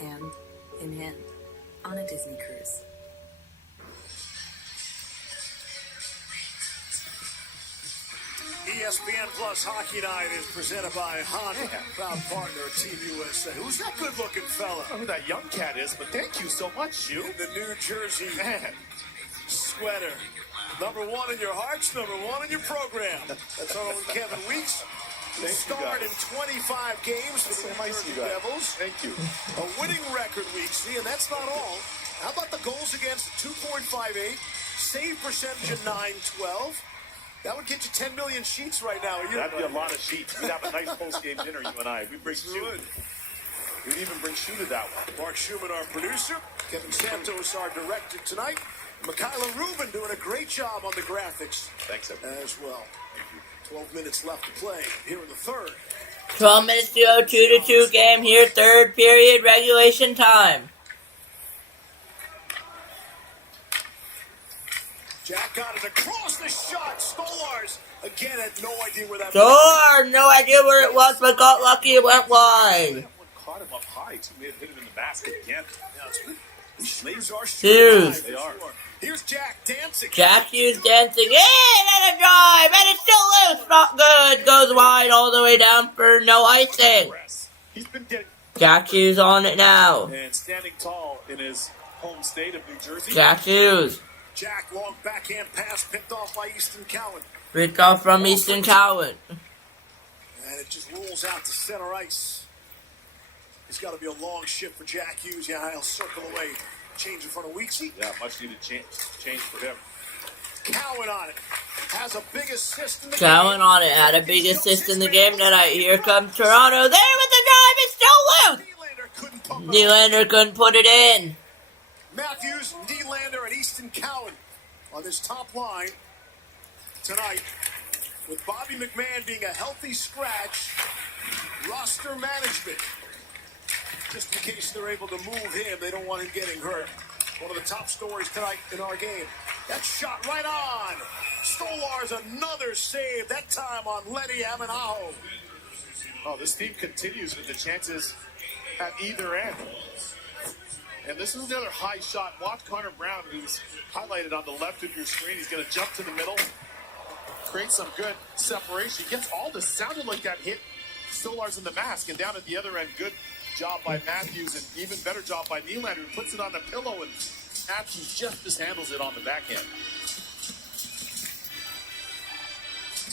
hand in hand, on a Disney cruise. ESPN Plus Hockey Night is presented by Honda, proud partner of Team USA. Who's that good-looking fella? I don't know who that young cat is, but thank you so much, you. In the New Jersey sweater. Number one in your hearts, number one in your program. That's our own Kevin Weeks. He starred in 25 games for the New Jersey Devils. Thank you. A winning record, Weeksy, and that's not all. How about the goals against 2.58, save percentage of 912? That would get you 10 million sheets right now. That'd be a lot of sheets. We'd have a nice post-game dinner, you and I. We'd bring Shu. We'd even bring Shu to that one. Mark Schumann, our producer. Kevin Santos, our director tonight. Michaela Rubin doing a great job on the graphics. Thanks, everyone. As well. 12 minutes left to play here in the third. 12 minutes to go, 2-2 game here, third period, regulation time. Jack got it across the shot. Stolars again had no idea where that Sure, no idea where it was, but got lucky it went wide. Caught him up high, too. May have hit him in the basket again. These slaves are Hughes. They are. Here's Jack dancing. Jack Hughes dancing in and a drive, and it's still loose, not good. Goes wide all the way down for no icing. He's been getting Jack Hughes on it now. and standing tall in his home state of New Jersey. Jack Hughes. Jack, long backhand pass picked off by Easton Cowan. Picked off from Easton Cowan. And it just rolls out to center ice. It's got to be a long shift for Jack Hughes. Yeah, he'll circle away. Change in front of Weeksy. Yeah, much needed change for him. Cowan on it. Has a big assist in the Cowan on it. Had a big assist in the game tonight. Here comes Toronto. There with the drive. It's still loose. Nylander couldn't put it in. Matthews, Nylander, and Easton Cowan on this top line tonight. With Bobby McMahon being a healthy scratch. Roster management. Just in case they're able to move him, they don't want him getting hurt. One of the top stories tonight in our game. That shot right on. Stolar's another save, that time on Letty Aminaho. Oh, this team continues with the chances at either end. And this is another high shot. Watch Connor Brown, who's highlighted on the left of your screen. He's going to jump to the middle, create some good separation. He gets all this. Sounded like that hit Stolar's in the mask. And down at the other end, good job by Matthews, and even better job by Nylander, who puts it on a pillow, and Matthews just mishandles it on the backhand.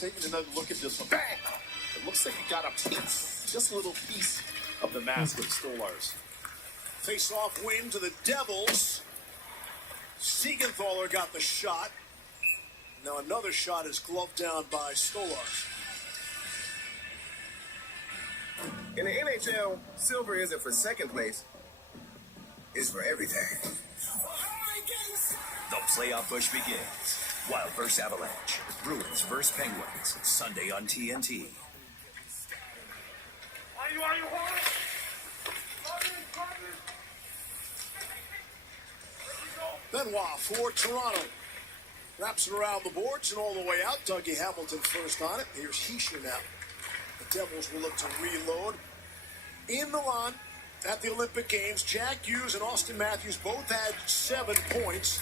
Taking another look at this one. Bang! It looks like he got a piece, just a little piece of the mask of Stolar's. Face-off win to the Devils. Siegenthaler got the shot. Now another shot is gloved down by Stolarz. In the NHL, silver isn't for second place. It's for everything. The playoff push begins. Wild vs. Avalanche. Bruins vs. Penguins. Sunday on TNT. Benoit for Toronto. Wraps it around the boards and all the way out. Dougie Hamilton first on it. Here's Hischier now. The Devils will look to reload. In Milan at the Olympic Games, Jack Hughes and Austin Matthews both had 7 points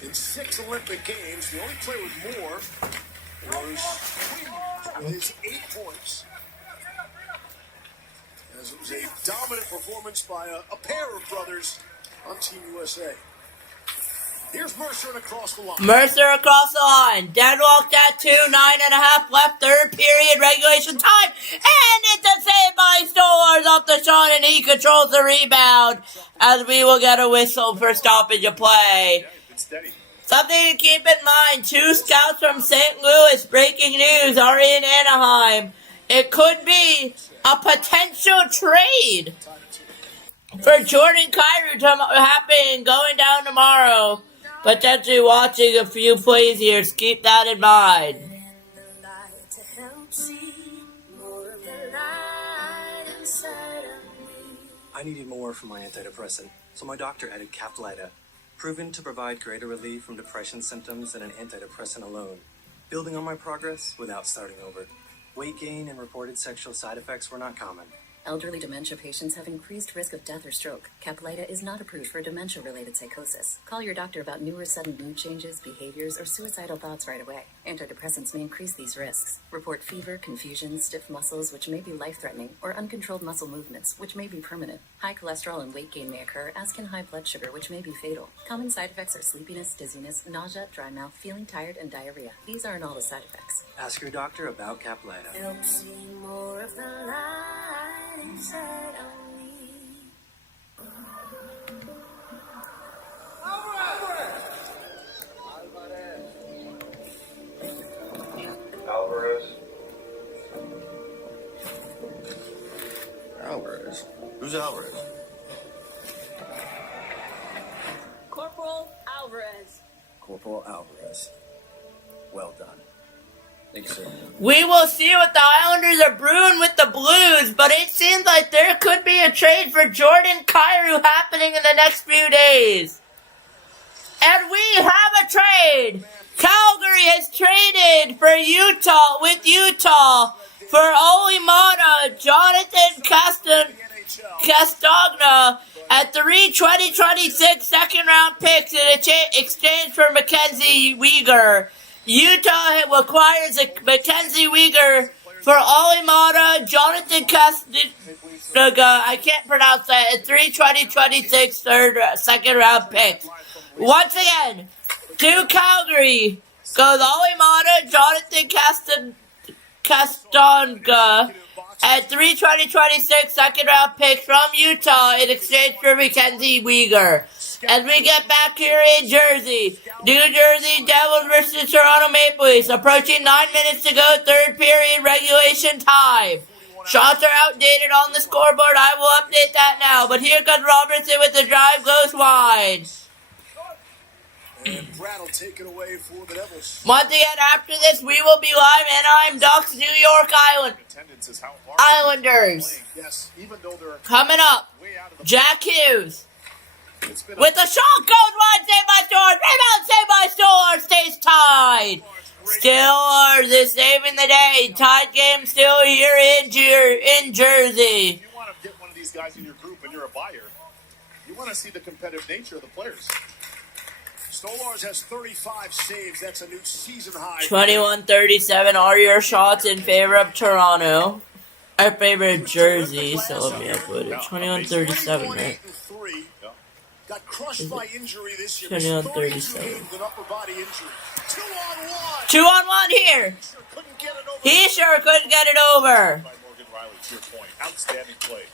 in 6 Olympic Games. The only player with more was with his 8 points. As it was a dominant performance by a pair of brothers on Team USA. Here's Mercer and across the line. Mercer across the line. Deadlocked at 2, 9.5 left, third period, regulation time. And it's a save by Stolarz off the shot, and he controls the rebound as we will get a whistle for stoppage of play. Something to keep in mind, 2 scouts from St. Louis, breaking news, are in Anaheim. It could be a potential trade for Jordan Kyrou to happen going down tomorrow. Potentially watching a few plays here, so keep that in mind. I needed more from my antidepressant, so my doctor added Caplyta, proven to provide greater relief from depression symptoms than an antidepressant alone, building on my progress without starting over. Weight gain and reported sexual side effects were not common. Elderly dementia patients have increased risk of death or stroke. Caplyta is not approved for dementia-related psychosis. Call your doctor about new or sudden mood changes, behaviors, or suicidal thoughts right away. Antidepressants may increase these risks. Report fever, confusion, stiff muscles, which may be life-threatening, or uncontrolled muscle movements, which may be permanent. High cholesterol and weight gain may occur, as can high blood sugar, which may be fatal. Common side effects are sleepiness, dizziness, nausea, dry mouth, feeling tired, and diarrhea. These aren't all the side effects. Ask your doctor about Caplyta. Help see more of the light inside of me. Who's Alvarez? Corporal Alvarez. Corporal Alvarez. Well done. Thank you, sir. We will see what the Islanders are brewing with the Blues, but it seems like there could be a trade for Jordan Kyrou happening in the next few days. And we have a trade. Calgary has traded for Utah for Olimata, Jonathan Castagna at 3 2026 second-round picks in exchange for Mackenzie Weegar. Utah requires Mackenzie Weegar for Olimata, Jonathan Castagna, I can't pronounce that, at 3 2026 second-round picks. Once again, to Calgary goes Olimata, Jonathan Castagna at 3 2026 second-round picks from Utah in exchange for Mackenzie Weegar. As we get back here in Jersey, New Jersey Devils versus Toronto Maple Leafs, approaching 9 minutes to go, third period regulation time. Shots are outdated on the scoreboard. I will update that now. But here comes Robertson with the drive, goes wide. And Brad will take it away for the Devils. Once again, after this, we will be live Anaheim Ducks, New York Islanders. Yes, even though they're coming up, Jack Hughes. With the shot goes wide, saved by Stewart. Rebound saved by Stewart. Stays tied. Still is saving the day. Tied game still here in Jersey. You want to get one of these guys in your group and you're a buyer. You want to see the competitive nature of the players. Stolars has 35 saves. That's a new season high. 21-37 are your shots in favor of Toronto. Our favorite Jersey, so let me upload it. 21-37, right? Got crushed by injury this year. 21-37. 2 on 1 here. He sure couldn't get it over. By Morgan Riley, to your point. Outstanding play.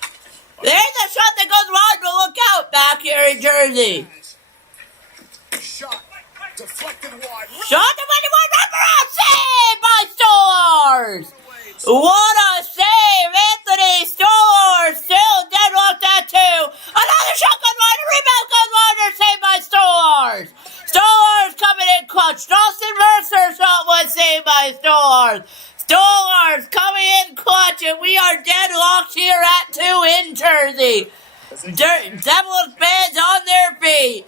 There's a shot that goes wide, but look out back here in Jersey. Shot deflected wide. Shot deflected wide, wraparound save by Stolars. What a save, Anthony Stolars. Still deadlocked at 2. Another shot goes wide, a rebound goes wide, saved by Stolars. Stolars coming in clutch. Dawson Mercer's shot was saved by Stolars. Stolars coming in clutch, and we are deadlocked here at 2 in Jersey. Devils fans on their feet.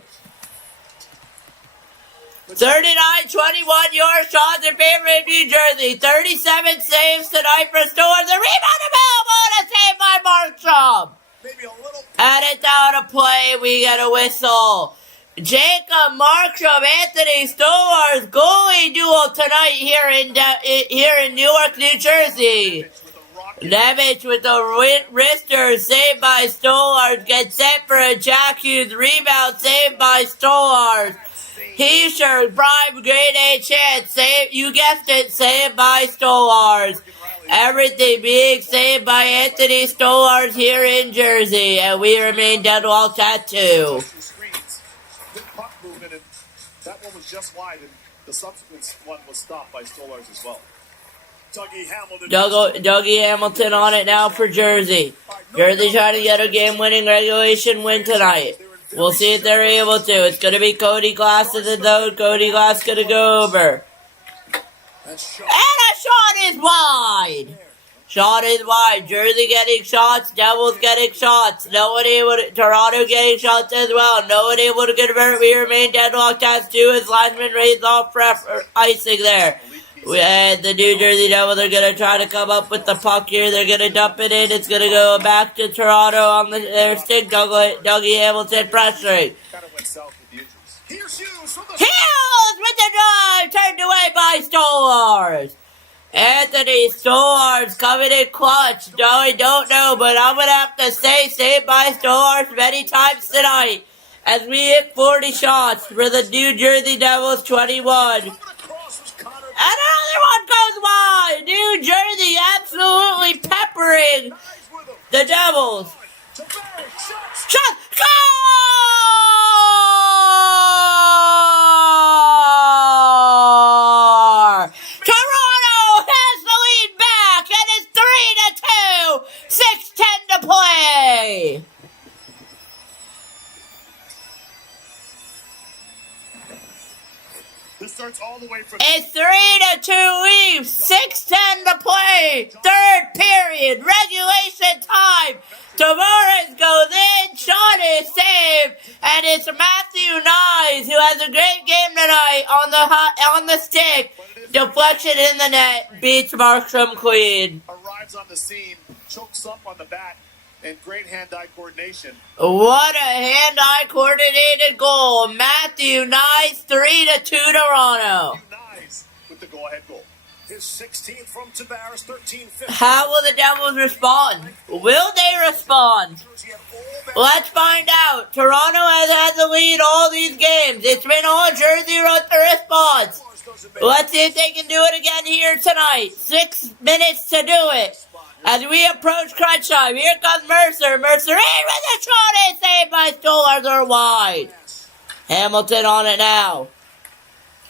39-21 your shots in favor of New Jersey. 37 saves tonight for Stolars. The rebound available and a save by Markstrom. And it's out of play. We get a whistle. Jacob Markstrom, Anthony Stolars goalie duel tonight here in Newark, New Jersey. Nemec with the wrister, saved by Stolars. Gets set for a Jack Hughes rebound, saved by Stolars. T-shirt, prime grade A chance, save, you guessed it, saved by Stolars. Everything being saved by Anthony Stolars here in Jersey, and we remain deadlocked at 2. Good puck movement, and that one was just wide, and the subsequent one was stopped by Stolars as well. Dougie Hamilton on it now for Jersey. Jersey trying to get a game-winning regulation win tonight. We'll see if they're able to. It's going to be Cody Glass in the zone. Cody Glass going to go over. And a shot is wide. Shot is wide. Jersey getting shots. Devils getting shots. Toronto getting shots as well. No one able to convert. We remain deadlocked as 2 as linesman raised off icing there. And the New Jersey Devils are going to try to come up with the puck here. They're going to dump it in. It's going to go back to Toronto on their stick. Dougie Hamilton pressuring. Hughes with the drive. Turned away by Stolars. Anthony Stolars coming in clutch. No, I don't know, but I'm going to have to say saved by Stolars many times tonight. As we hit 40 shots for the New Jersey Devils 21. And another one goes wide. New Jersey absolutely peppering the Devils. Shot! Score! Toronto has the lead back, and it's 3-2. 6:10 to play. This starts all the way from... It's 3-2 Leafs. 6:10 to play. Third period. Regulation time. Tavares goes in. Shot is saved. And it's Matthew Knies who has a great game tonight on the stick. Deflection in the net. Beats Markstrom clean. Arrives on the scene. Chokes up on the bat. And great hand-eye coordination. What a hand-eye coordinated goal. Matthew Knies, 3-2 Toronto. Knies with the go-ahead goal. His 16th from Tavares, 13-15. How will the Devils respond? Will they respond? Let's find out. Toronto has had the lead all these games. It's been on Jersey Road to response. Let's see if they can do it again here tonight. 6 minutes to do it. As we approach crunch time, here comes Mercer. Mercer in with a shot and saved by Stolarz are wide. Hamilton on it now.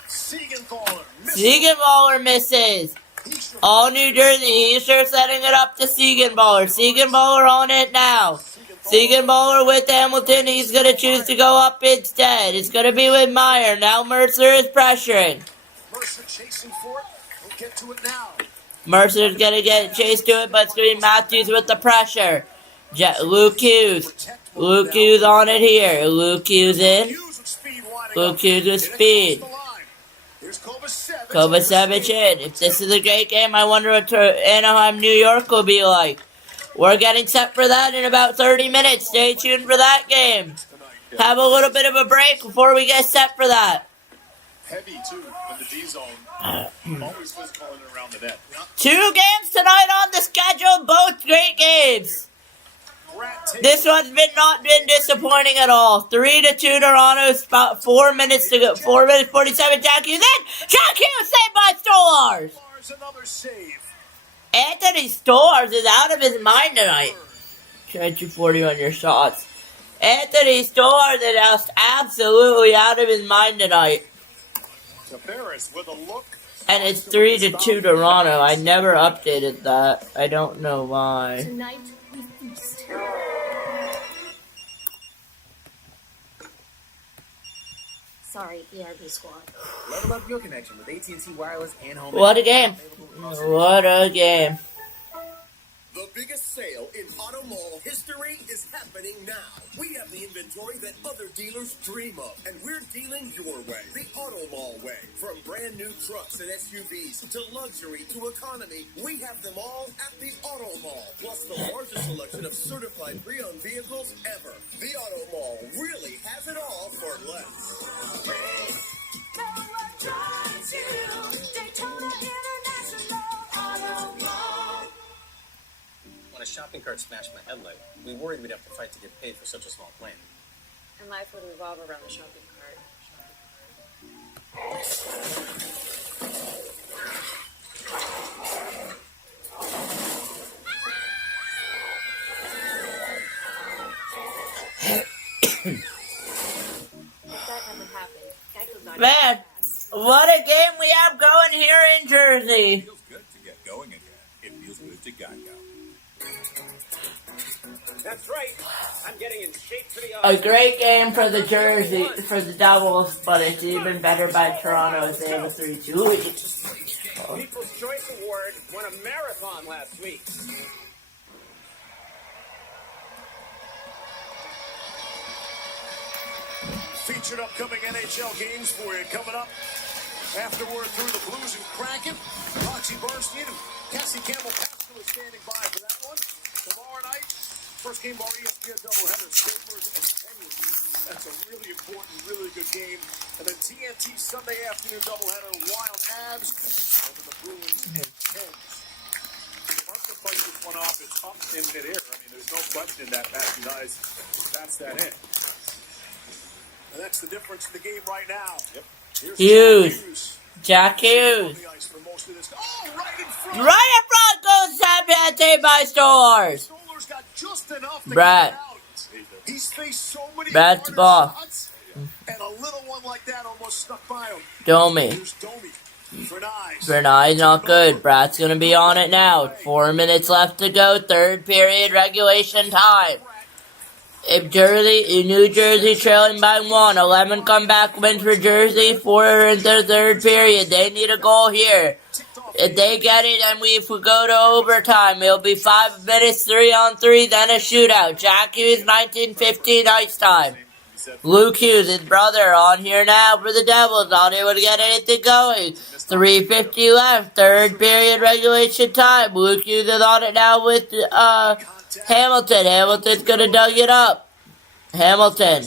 Siegenthaler misses. All New Jersey. He's sure setting it up to Siegenthaler. Siegenthaler on it now. Siegenthaler with Hamilton. He's going to choose to go up instead. It's going to be with Meyer. Now Mercer is pressuring. Mercer chasing for it. We'll get to it now. Mercer's going to get chased to it, but it's going to be Matthews with the pressure. Luke Hughes. Luke Hughes on it here. Luke Hughes in. Luke Hughes with speed. Kovacevic in. If this is a great game, I wonder what Anaheim, New York will be like. We're getting set for that in about 30 minutes. Stay tuned for that game. Have a little bit of a break before we get set for that. Heavy, too, in the D zone. Always physical in and around the net. 2 games tonight on the schedule, both great games. This one's not been disappointing at all. 3-2 Toronto, about 4 minutes to go. 4 minutes 47. Jack Hughes in. Jack Hughes saved by Stolarz. Another save. Anthony Stolarz is out of his mind tonight. Try 240 on your shots. Anthony Stolarz is just absolutely out of his mind tonight. Tavares with a look. And it's 3-2 Toronto. I never updated that. I don't know why. Tonight we feast. Sorry, ERB squad. Level up your connection with AT&T Wireless and Home. What a game. What a game. The biggest sale in Auto Mall history is happening now. We have the inventory that other dealers dream of, and we're dealing your way. The Auto Mall way. From brand new trucks and SUVs to luxury to economy, we have them all at the Auto Mall. Plus the largest selection of certified pre-owned vehicles ever. The Auto Mall really has it all for less. Daytona International Auto Mall. When a shopping cart smashed my headlight, we worried we'd have to fight to get paid for such a small claim. And life would revolve around the shopping cart. Man, what a game we have going here in Jersey. It feels good to get going again. It feels good to Geico. That's right. I'm getting in shape for the A great game for the Jersey, for the Devils, but it's even better by Toronto as they have a 3-2 lead. People's Choice Award won a marathon last week. Featured upcoming NHL games for you coming up. After we're through the Blues and Kraken, Roxy Bernstein and Cassie Campbell-Pascal is standing by for that one. Tomorrow night, first game of our ESPN doubleheader, Sabres and Penguins. That's a really important, really good game. And then TNT Sunday afternoon doubleheader, Wild Avs over the Bruins and Pens. Mark the fight this one off. It's up in midair. I mean, there's no question that Matthew Knies bats that in. And that's the difference in the game right now. Yep. Hughes. Jack Hughes. Right in front goes Sabate by Stolarz. Brad. He's faced so many Brad's ball. shots, and a little one like that almost stuck by him. Domi. Here's Domi. Bernard's not good. Brad's going to be on it now. 4 minutes left to go. Third period regulation time. If New Jersey trailing by 1, 11 comeback wins for Jersey, 4 in the third period. They need a goal here. If they get it and if we go to overtime, it'll be 5 minutes, 3-on-3, then a shootout. Jack Hughes, 19:15 ice time. Luke Hughes, his brother, on here now for the Devils. Not able to get anything going. 3:50 left, third period regulation time. Luke Hughes is on it now with Hamilton. Hamilton's gonna dug it up. Hamilton.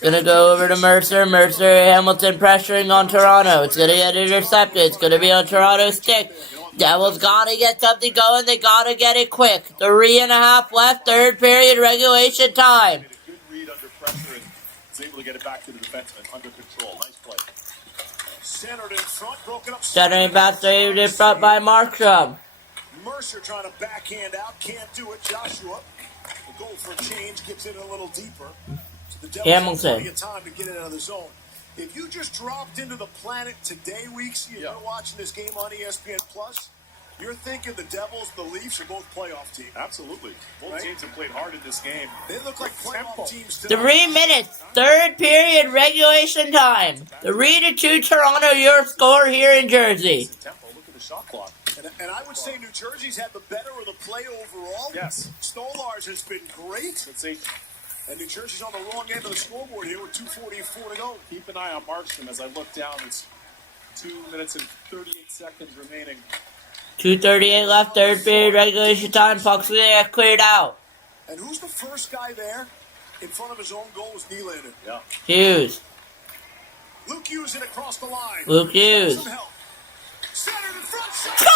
Gonna go over to Mercer. Hamilton pressuring on Toronto. It's gonna get intercepted. It's gonna be on Toronto's stick. Devils gotta get something going. They gotta get it quick. 3.5 left, third period regulation time. Good read under pressure and is able to get it back to the defenseman under control. Nice play. Centered in front, broken up. Centering back saved in front by Markstrom. Mercer trying to backhand out, can't do it. Joshua, the goal for change, gets in a little deeper. So the Devils have plenty of time to get it out of the zone. If you just dropped into the planet today, Weeks, you're watching this game on ESPN Plus, you're thinking the Devils and the Leafs are both playoff teams. Absolutely. Both teams have played hard in this game. They look like playoff teams tonight. 3 minutes, third period regulation time. 3-2 Toronto, your score here in Jersey. Tempo, look at the shot clock. And I would say New Jersey's had the better of the play overall. Yes. Stolars has been great. Let's see. And New Jersey's on the wrong end of the scoreboard here with 2:44 to go. Keep an eye on Markstrom as I look down. It's 2 minutes and 38 seconds remaining. 2:38 left, third period regulation time. Puck's gonna get cleared out. And who's the first guy there in front of his own goal was Nylander. Yeah. Hughes. Luke Hughes in across the line. Luke Hughes. Some help. Centered in front. Score!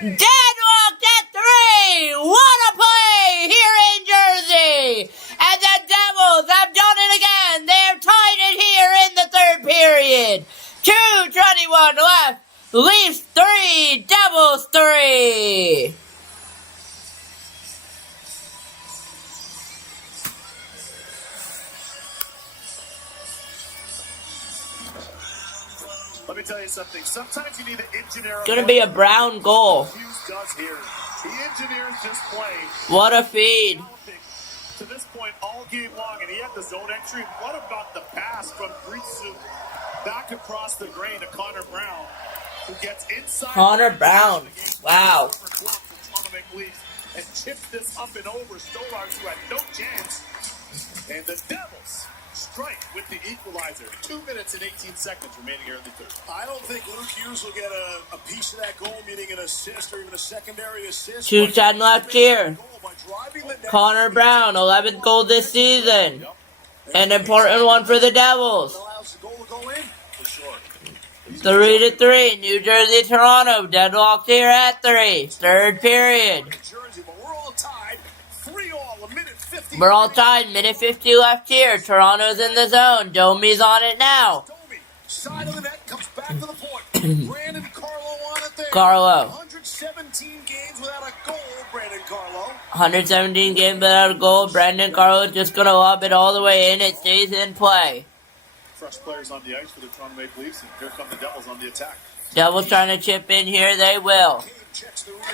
Deadlocked at 3! What a play here in Jersey! And the Devils have done it again! They're tied it here in the third period! 2:21 left! Leafs 3, Devils 3! Let me tell you something. Sometimes you need to engineer. Gonna be a Brown goal. Hughes does here. He engineers this play. What a feed. To this point all game long, and he had the zone entry. What about the pass from Gritsu back across the grain to Connor Brown, who gets inside. Connor Brown. Wow. And chipped this up and over Stolars, who had no chance. And the Devils strike with the equalizer. 2 minutes and 18 seconds remaining here in the third. I don't think Luke Hughes will get a piece of that goal, meaning an assist or even a secondary assist. 2:10 left here. Connor Brown, 11th goal this season. An important one for the Devils. 3-3, New Jersey, Toronto, deadlocked here at 3. Third period. We're all tied, minute 50 left here. Toronto's in the zone. Domi's on it now. Side of the net comes back to the point. Brandon Carlo on it there. Carlo. 117 games without a goal, Brandon Carlo. 117 games without a goal. Brandon Carlo just going to lob it all the way in. It stays in play. Fresh players on the ice for the Toronto Maple Leafs, and here come the Devils on the attack. Devils trying to chip in here. They will.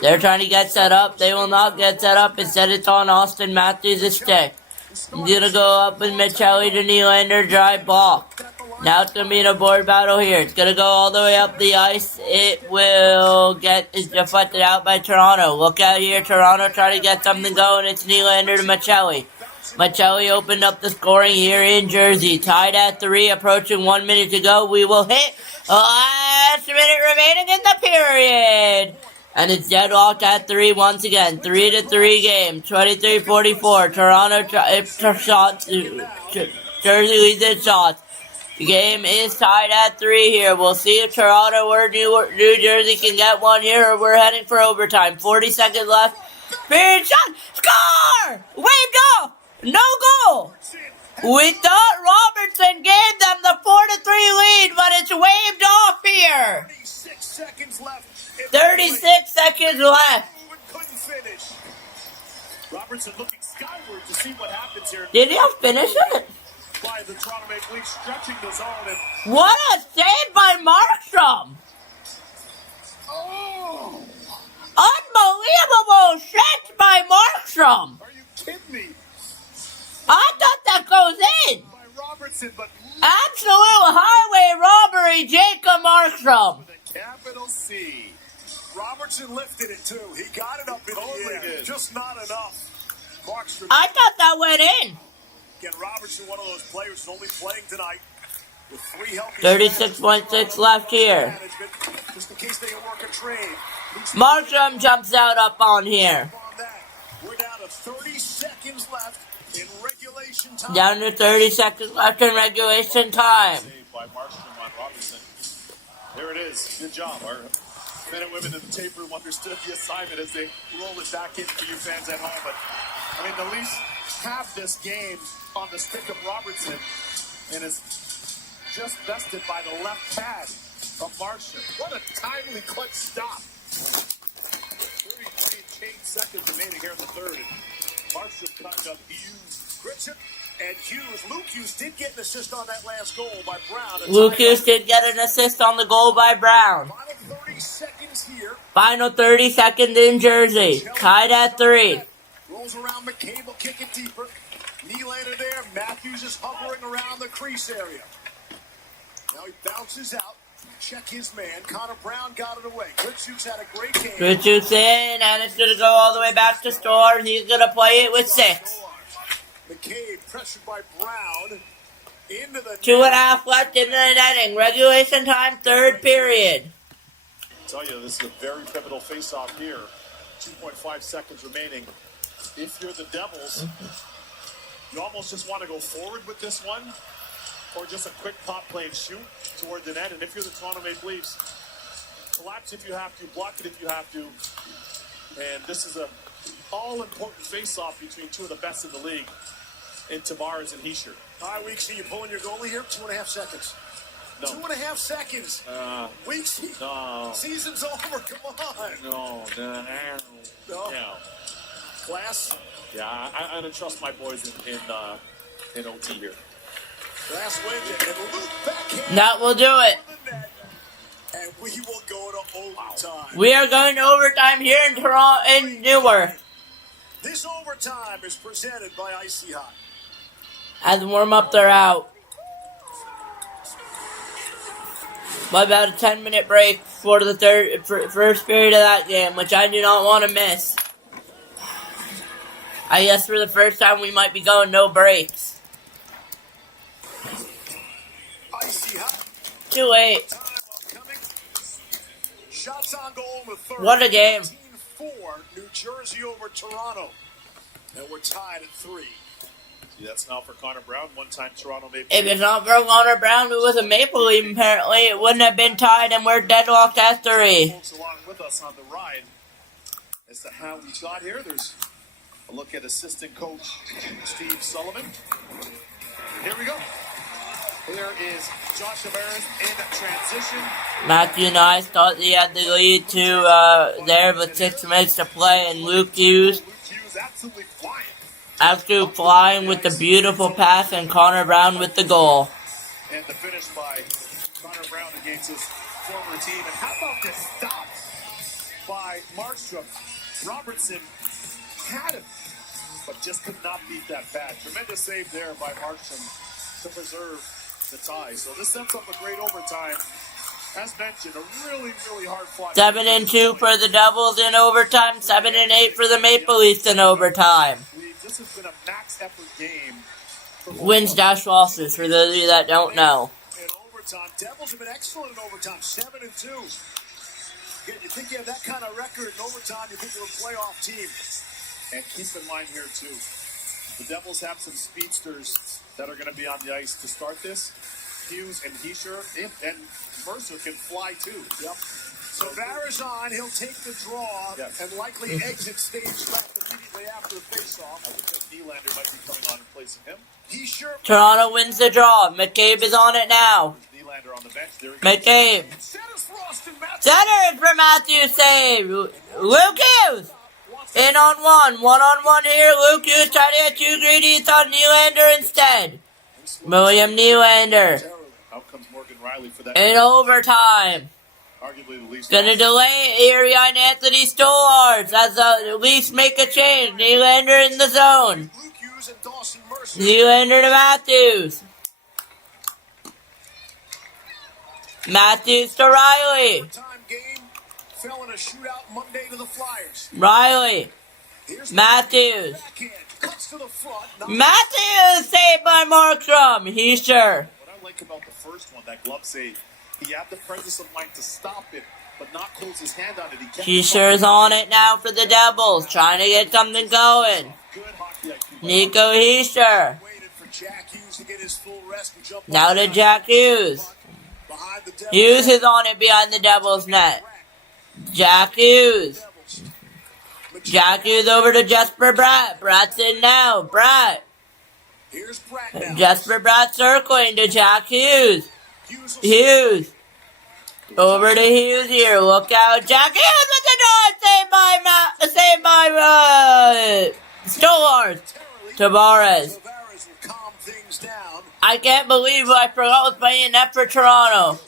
They're trying to get set up. They will not get set up. Instead, it's on Austin Matthews' stick. He's going to go up with Michelli to Nylander, drive ball. Now it's going to be in a board battle here. It's going to go all the way up the ice. It will it's deflected out by Toronto. Look out here. Toronto trying to get something going. It's Nylander to Michelli. Michelli opened up the scoring here in Jersey. Tied at 3, approaching 1 minute to go. We will hit last minute remaining in the period. And it's deadlocked at 3 once again. 3-3 game. 23-44. Toronto shots. Jersey leads in shots. The game is tied at 3 here. We'll see if Toronto or New Jersey can get one here, or we're heading for overtime. 40 seconds left. Period shot. Score! Waved off. No goal. We thought Robertson gave them the 4-3 lead, but it's waved off here. 36 seconds left. 36 seconds left. Couldn't finish. Robertson looking skyward to see what happens here. Did he finish it? By the Toronto Maple Leafs stretching the zone. And what a save by Markstrom. Oh! Unbelievable shit by Markstrom. Are you kidding me? I thought that goes in. By Robertson, but Absolute highway robbery, Jacob Markstrom. with a capital C. Robertson lifted it too. He got it up in the air. Just not enough. Markstrom. I thought that went in. Again, Robertson, one of those players who's only playing tonight with 3 healthy 36.6 left here. management, just in case they can work a trade. Markstrom jumps out up on here. On that, we're down to 30 seconds left in regulation time. Down to 30 seconds left in regulation time. Saved by Markstrom on Robinson. There it is. Good job. Our men and women in the tape room understood the assignment as they roll it back in for you fans at home. But, I mean, the Leafs have this game on the stick of Robertson and is just bested by the left pad of Markstrom. What a timely clutch stop. 33 change seconds remaining here in the third. And Markstrom comes up Hughes. Grisham and Hughes. Luke Hughes did get an assist on that last goal by Brown. Luke Hughes did get an assist on the goal by Brown. Final 30 seconds here. Final 30 seconds in Jersey. Tied at 3. Rolls around McCabe, will kick it deeper. Nylander there. Matthews is hovering around the crease area. Now he bounces out. Check his man. Connor Brown got it away. Grisham had a great game. Richards in, and it's going to go all the way back to Storr, and he's going to play it with 6. McCabe pressured by Brown. Into the 2.5 left in the netting. Regulation time, third period. I tell you, this is a very pivotal face-off here. 2.5 seconds remaining. If you're the Devils, you almost just want to go forward with this one, or just a quick pop play and shoot toward the net. And if you're the Toronto Maple Leafs, collapse if you have to, block it if you have to. And this is a all-important face-off between two of the best in the league in Tavares and Hischier. All right, Weeksy, you pulling your goalie here? 2.5 seconds. No. 2.5 seconds. Weeksy. No. Season's over. Come on. No. Glass. Yeah, I'm going to trust my boys in OT here. Glass wins it. And Luke backhand. That will do it. And we will go to overtime. We are going to overtime here in Toronto, in Newark. This overtime is presented by Icy Hot. As the warm-up, they're out. By about a 10-minute break for the first period of that game, which I do not want to miss. I guess for the first time we might be going no breaks. Icy Hot. Too late. Shots on goal in the third. What a game. 4 New Jersey over Toronto. And we're tied at 3. See, that's now for Connor Brown, one-time Toronto Maple If it's not for Connor Brown, who was a Maple Leaf, apparently, it wouldn't have been tied, and we're deadlocked at 3. Folks along with us on the ride as to how we got here. There's a look at assistant coach Steve Sullivan. Here we go. There is Josh Tavares in transition. Matthew Nice thought he had the lead to there with 6 minutes to play, and Luke Hughes absolutely flying. Absolute flying with the beautiful pass, and Connor Brown with the goal. And the finish by Connor Brown against his former team. And how about this stop by Markstrom? Robertson had him, but just could not beat that pad. Tremendous save there by Markstrom to preserve the tie. So this sets up a great overtime. As mentioned, a really, really hard fought. 7-2 for the Devils in overtime. 7-8 for the Maple Leafs in overtime. This has been a max effort game. Wins dash losses for those of you that don't know. In overtime, Devils have been excellent in overtime. 7-2. Again, you think you have that kind of record in overtime, you think you're a playoff team. And keep in mind here too, the Devils have some speedsters that are going to be on the ice to start this. Hughes and Hischier, and Mercer can fly too. Yep. So Barazon, he'll take the draw and likely exit stage left immediately after the face-off. I would think Nylander might be coming on in place of him. Hischier. Toronto wins the draw. McCabe is on it now. Nylander on the bench. There McCabe. Center is for Matthew save. Luke Hughes. In on one. 1-on-1 here. Luke Hughes trying to get too greedy. It's on Nylander instead. William Nylander. Out comes Morgan Riley for that. In overtime. Arguably the least. Gonna delay it here behind Anthony Stolarz. That's at least make a change. Nylander in the zone. Nylander to Matthews. Matthews to Riley. Fell in a shootout Monday to the Flyers. Riley. Matthews. Matthews saved by Markstrom. Heischer. What I like about the first one, that glove save, he had the presence of mind to stop it, but not close his hand on it. Heischer's on it now for the Devils, trying to get something going. Nico Heischer. Now to Jack Hughes. Hughes is on it behind the Devils' net. Jack Hughes. Jack Hughes over to Jesper Bratt. Bratt's in now. Bratt. Jesper Bratt circling to Jack Hughes. Hughes. Over to Hughes here. Look out. Jack Hughes with the door. Saved by Stolarz. Tavares. I can't believe I forgot was playing net for Toronto.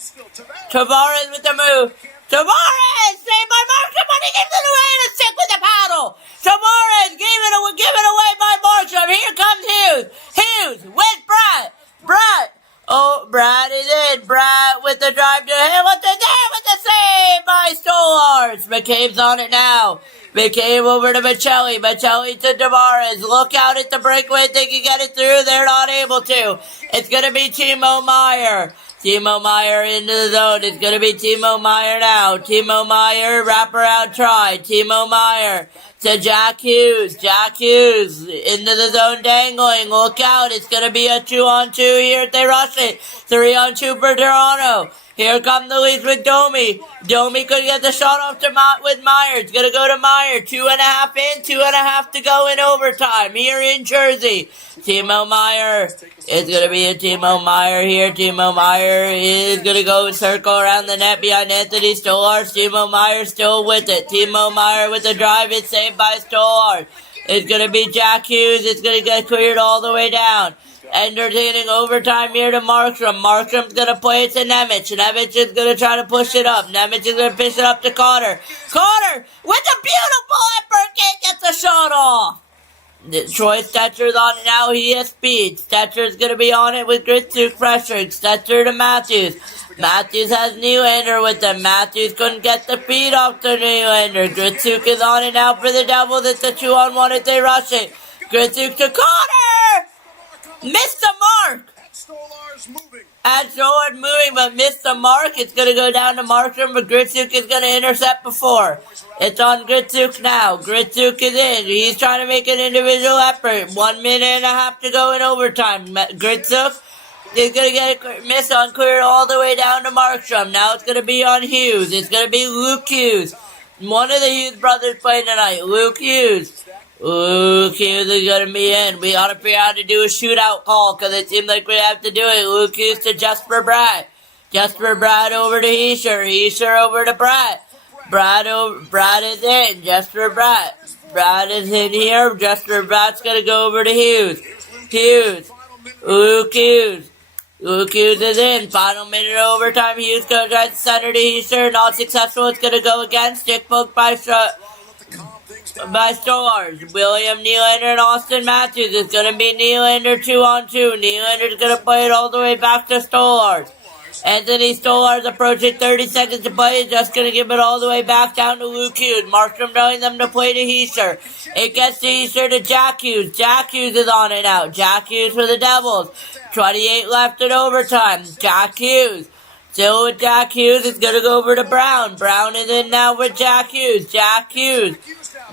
Tavares with the move. Tavares saved by Markstrom, but he gives it away and a stick with the paddle. Tavares give it away by Markstrom. Here comes Hughes. Hughes with Bratt. Bratt. Oh, Bratt is in. Bratt with the drive to Hamilton. There with the save by Stolarz. McCabe's on it now. McCabe over to Michelli. Michelli to Tavares. Look out at the breakaway. They can get it through. They're not able to. It's going to be Timo Meier. Timo Meier into the zone. It's going to be Timo Meier now. Timo Meier, wraparound try. Timo Meier to Jack Hughes. Jack Hughes into the zone dangling. Look out. It's going to be a 2-on-2 here if they rush it. 3-on-2 for Toronto. Here come the Leafs with Domi. Domi could get the shot off to with Meier. It's going to go to Meier. 2.5 in, 2.5 to go in overtime here in Jersey. Timo Meier. It's going to be a Timo Meier here. Timo Meier is going to go circle around the net behind Anthony Stolarz. Timo Meier still with it. Timo Meier with the drive. It's saved by Stolarz. It's going to be Jack Hughes. It's going to get cleared all the way down. Entertaining overtime here to Markstrom. Markstrom's going to play it to Nemec. Nemec is going to try to push it up. Nemec is going to push it up to Carter. Carter with a beautiful effort. Can't get the shot off. Troy Stetcher's on it now. He has speed. Stetcher's going to be on it with Gritsuk pressuring. Stetcher to Matthews. Matthews has Nylander with him. Matthews couldn't get the feed off to Nylander. Gritsuk is on it now for the Devils. It's a 2-on-1 if they rush it. Gritsuk to Carter. Missed the mark. At Stolarz moving, but missed the mark. It's going to go down to Markstrom, but Gritsuk is going to intercept before. It's on Gritsuk now. Gritsuk is in. He's trying to make an individual effort. 1 minute and a half to go in overtime. Gritsuk is going to get a miss on clear all the way down to Markstrom. Now it's going to be on Hughes. It's going to be Luke Hughes. One of the Hughes brothers playing tonight. Luke Hughes. Luke Hughes is going to be in. We ought to figure out how to do a shootout call because it seems like we have to do it. Luke Hughes to Jesper Bratt. Jesper Bratt over to Heischer. Heischer over to Bratt. Bratt is in. Jesper Bratt. Bratt is in here. Jesper Bratt's going to go over to Hughes. Hughes. Luke Hughes. Luke Hughes is in. Final minute of overtime. Hughes goes right to center to Heischer. Not successful. It's going to go again. Stick poke by Stolarz. William Nylander and Austin Matthews. It's going to be Nylander 2-on-2. Nylander's going to play it all the way back to Stolarz. Anthony Stolarz approaching 30 seconds to play. Is just going to give it all the way back down to Luke Hughes. Markstrom telling them to play to Heischer. It gets to Heischer to Jack Hughes. Jack Hughes is on it now. Jack Hughes for the Devils. 28 left in overtime. Jack Hughes. Still with Jack Hughes. It's going to go over to Brown. Brown is in now with Jack Hughes. Jack Hughes.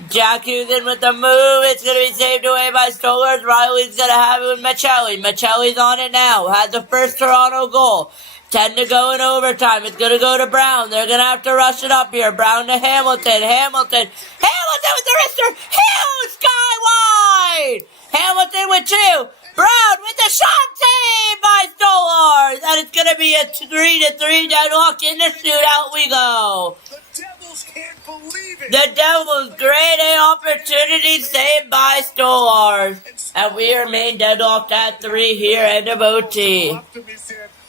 Jack Hughes in with the move. It's going to be saved away by Stolarz. Riley's going to have it with Michelli. Michelli's on it now. Had the first Toronto goal. 10 to go in overtime. It's going to go to Brown. They're going to have to rush it up here. Brown to Hamilton. Hamilton with the wrister. Hughes sky wide. Hamilton with 2. Brown with the shot save by Stolarz. And it's going to be a 3-3 deadlock. In the shootout we go. The Devils, grade A opportunity saved by Stolarz. And we remain deadlocked at 3 here, end of OT.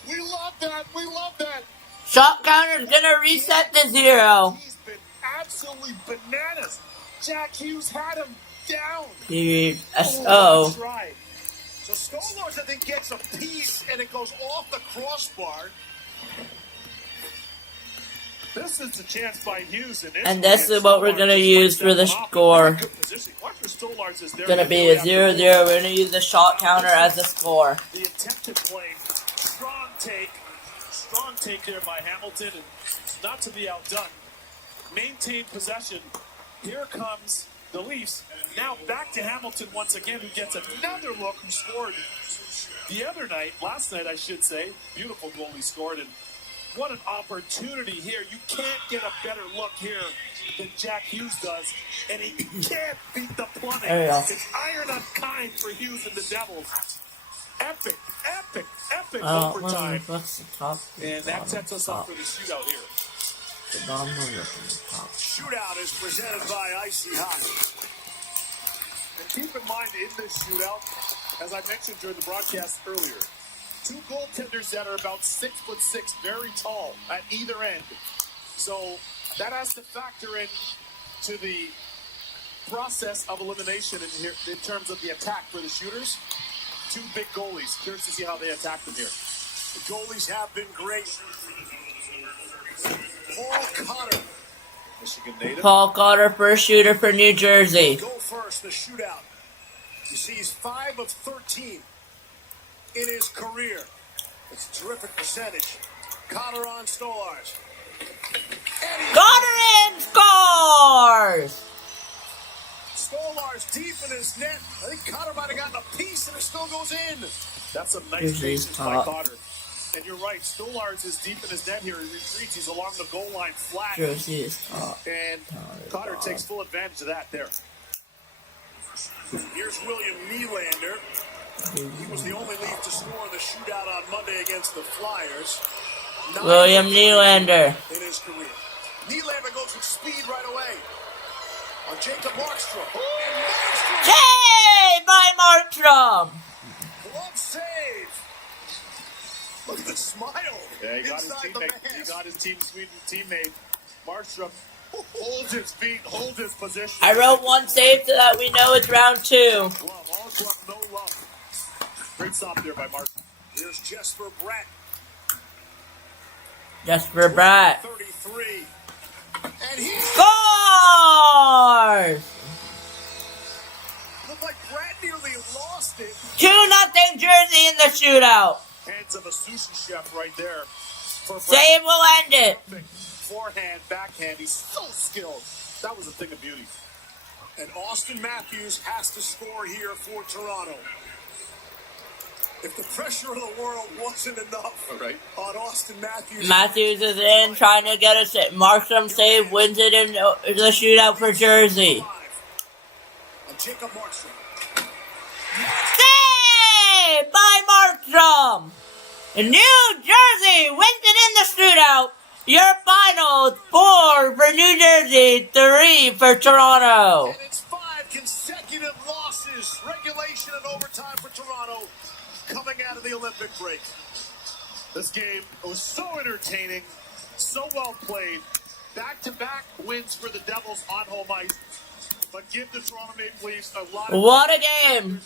We love that. Shot counter's gonna reset to 0. He's been absolutely bananas. Jack Hughes had him down. Period. SO. Try. So Stolarz, I think, gets a piece, and it goes off the crossbar. This is the chance by Hughes. And this is what we're gonna use for the score. It's gonna be a 0-0. We're gonna use the shot counter as a score. The attempted play, strong take there by Hamilton, and not to be outdone. Maintained possession. Here comes the Leafs. Now back to Hamilton once again, who gets another look, who scored last night, I should say. Beautiful goal he scored, and what an opportunity here. You can't get a better look here than Jack Hughes does, and he can't beat the plumbing. It's iron unkind for Hughes and the Devils. Epic overtime. What's the top? And that sets us up for the shootout here. The bottom of the top. Shootout is presented by Icy Hot. And keep in mind, in this shootout, as I mentioned during the broadcast earlier, two goaltenders that are about 6'6", very tall at either end. So that has to factor in to the process of elimination in terms of the attack for the shooters. Two big goalies. Curious to see how they attack them here. The goalies have been great. Paul Cotter. Michigan native. Paul Cotter, first shooter for New Jersey. Go first, the shootout. You see, he's 5 of 13 in his career. It's a terrific percentage. Cotter on Stolarz. Cotter in scores! Stolarz deep in his net. I think Cotter might have gotten a piece and it still goes in. That's a nice patience by Cotter. And you're right, Stolarz is deep in his net here. He retreats. He's along the goal line flat. And Cotter takes full advantage of that there. Here's William Nylander. He was the only Leaf to score in the shootout on Monday against the Flyers. William Nylander. In his career. Nylander goes with speed right away. On Jacob Markstrom. And Markstrom. Hey, by Markstrom. Glove save. Look at the smile. Yeah, he got his teammate. He got his teammate. Markstrom holds his feet, holds his position. I wrote one save so that we know it's round 2. Glove, all glove, no love. Great stop there by Markstrom. Here's Jesper Bratt. Jesper Bratt. 33. And he scores! Looked like Bratt nearly lost it. 2-0 Jersey in the shootout. Hands of a sushi chef right there. Save will end it. Forehand, backhand. He's so skilled. That was a thing of beauty. And Austin Matthews has to score here for Toronto. If the pressure of the world wasn't enough on Austin Matthews. Matthews is in, trying to get a save. Markstrom save, wins it in the shootout for Jersey. And Jacob Markstrom. Save by Markstrom. New Jersey wins it in the shootout. Your finals 4 for New Jersey, 3 for Toronto. And it's 5 consecutive losses, regulation and overtime for Toronto, coming out of the Olympic break. This game was so entertaining, so well played. Back-to-back wins for the Devils on home ice. But give the Toronto Maple Leafs a lot of... What a game.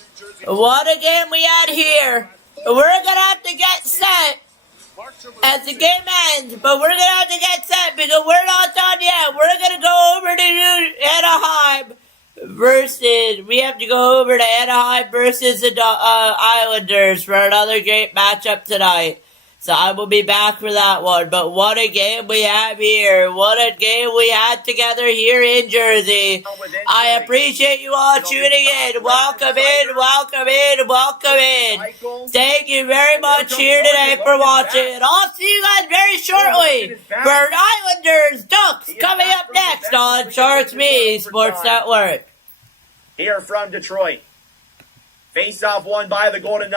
What a game we had here. We're going to have to get set as the game ends, but we're going to have to get set because we're not done yet. We're going to go over to Anaheim we have to go over to Anaheim versus the Islanders for another great matchup tonight. So I will be back for that one. But what a game we have here. What a game we had together here in Jersey. I appreciate you all tuning in. Welcome in, welcome in, welcome in. Thank you very much here today for watching. And I'll see you guys very shortly for Islanders Ducks coming up next on Sharks Me Sports Network. Here from Detroit. Face-off won by the Golden Knights.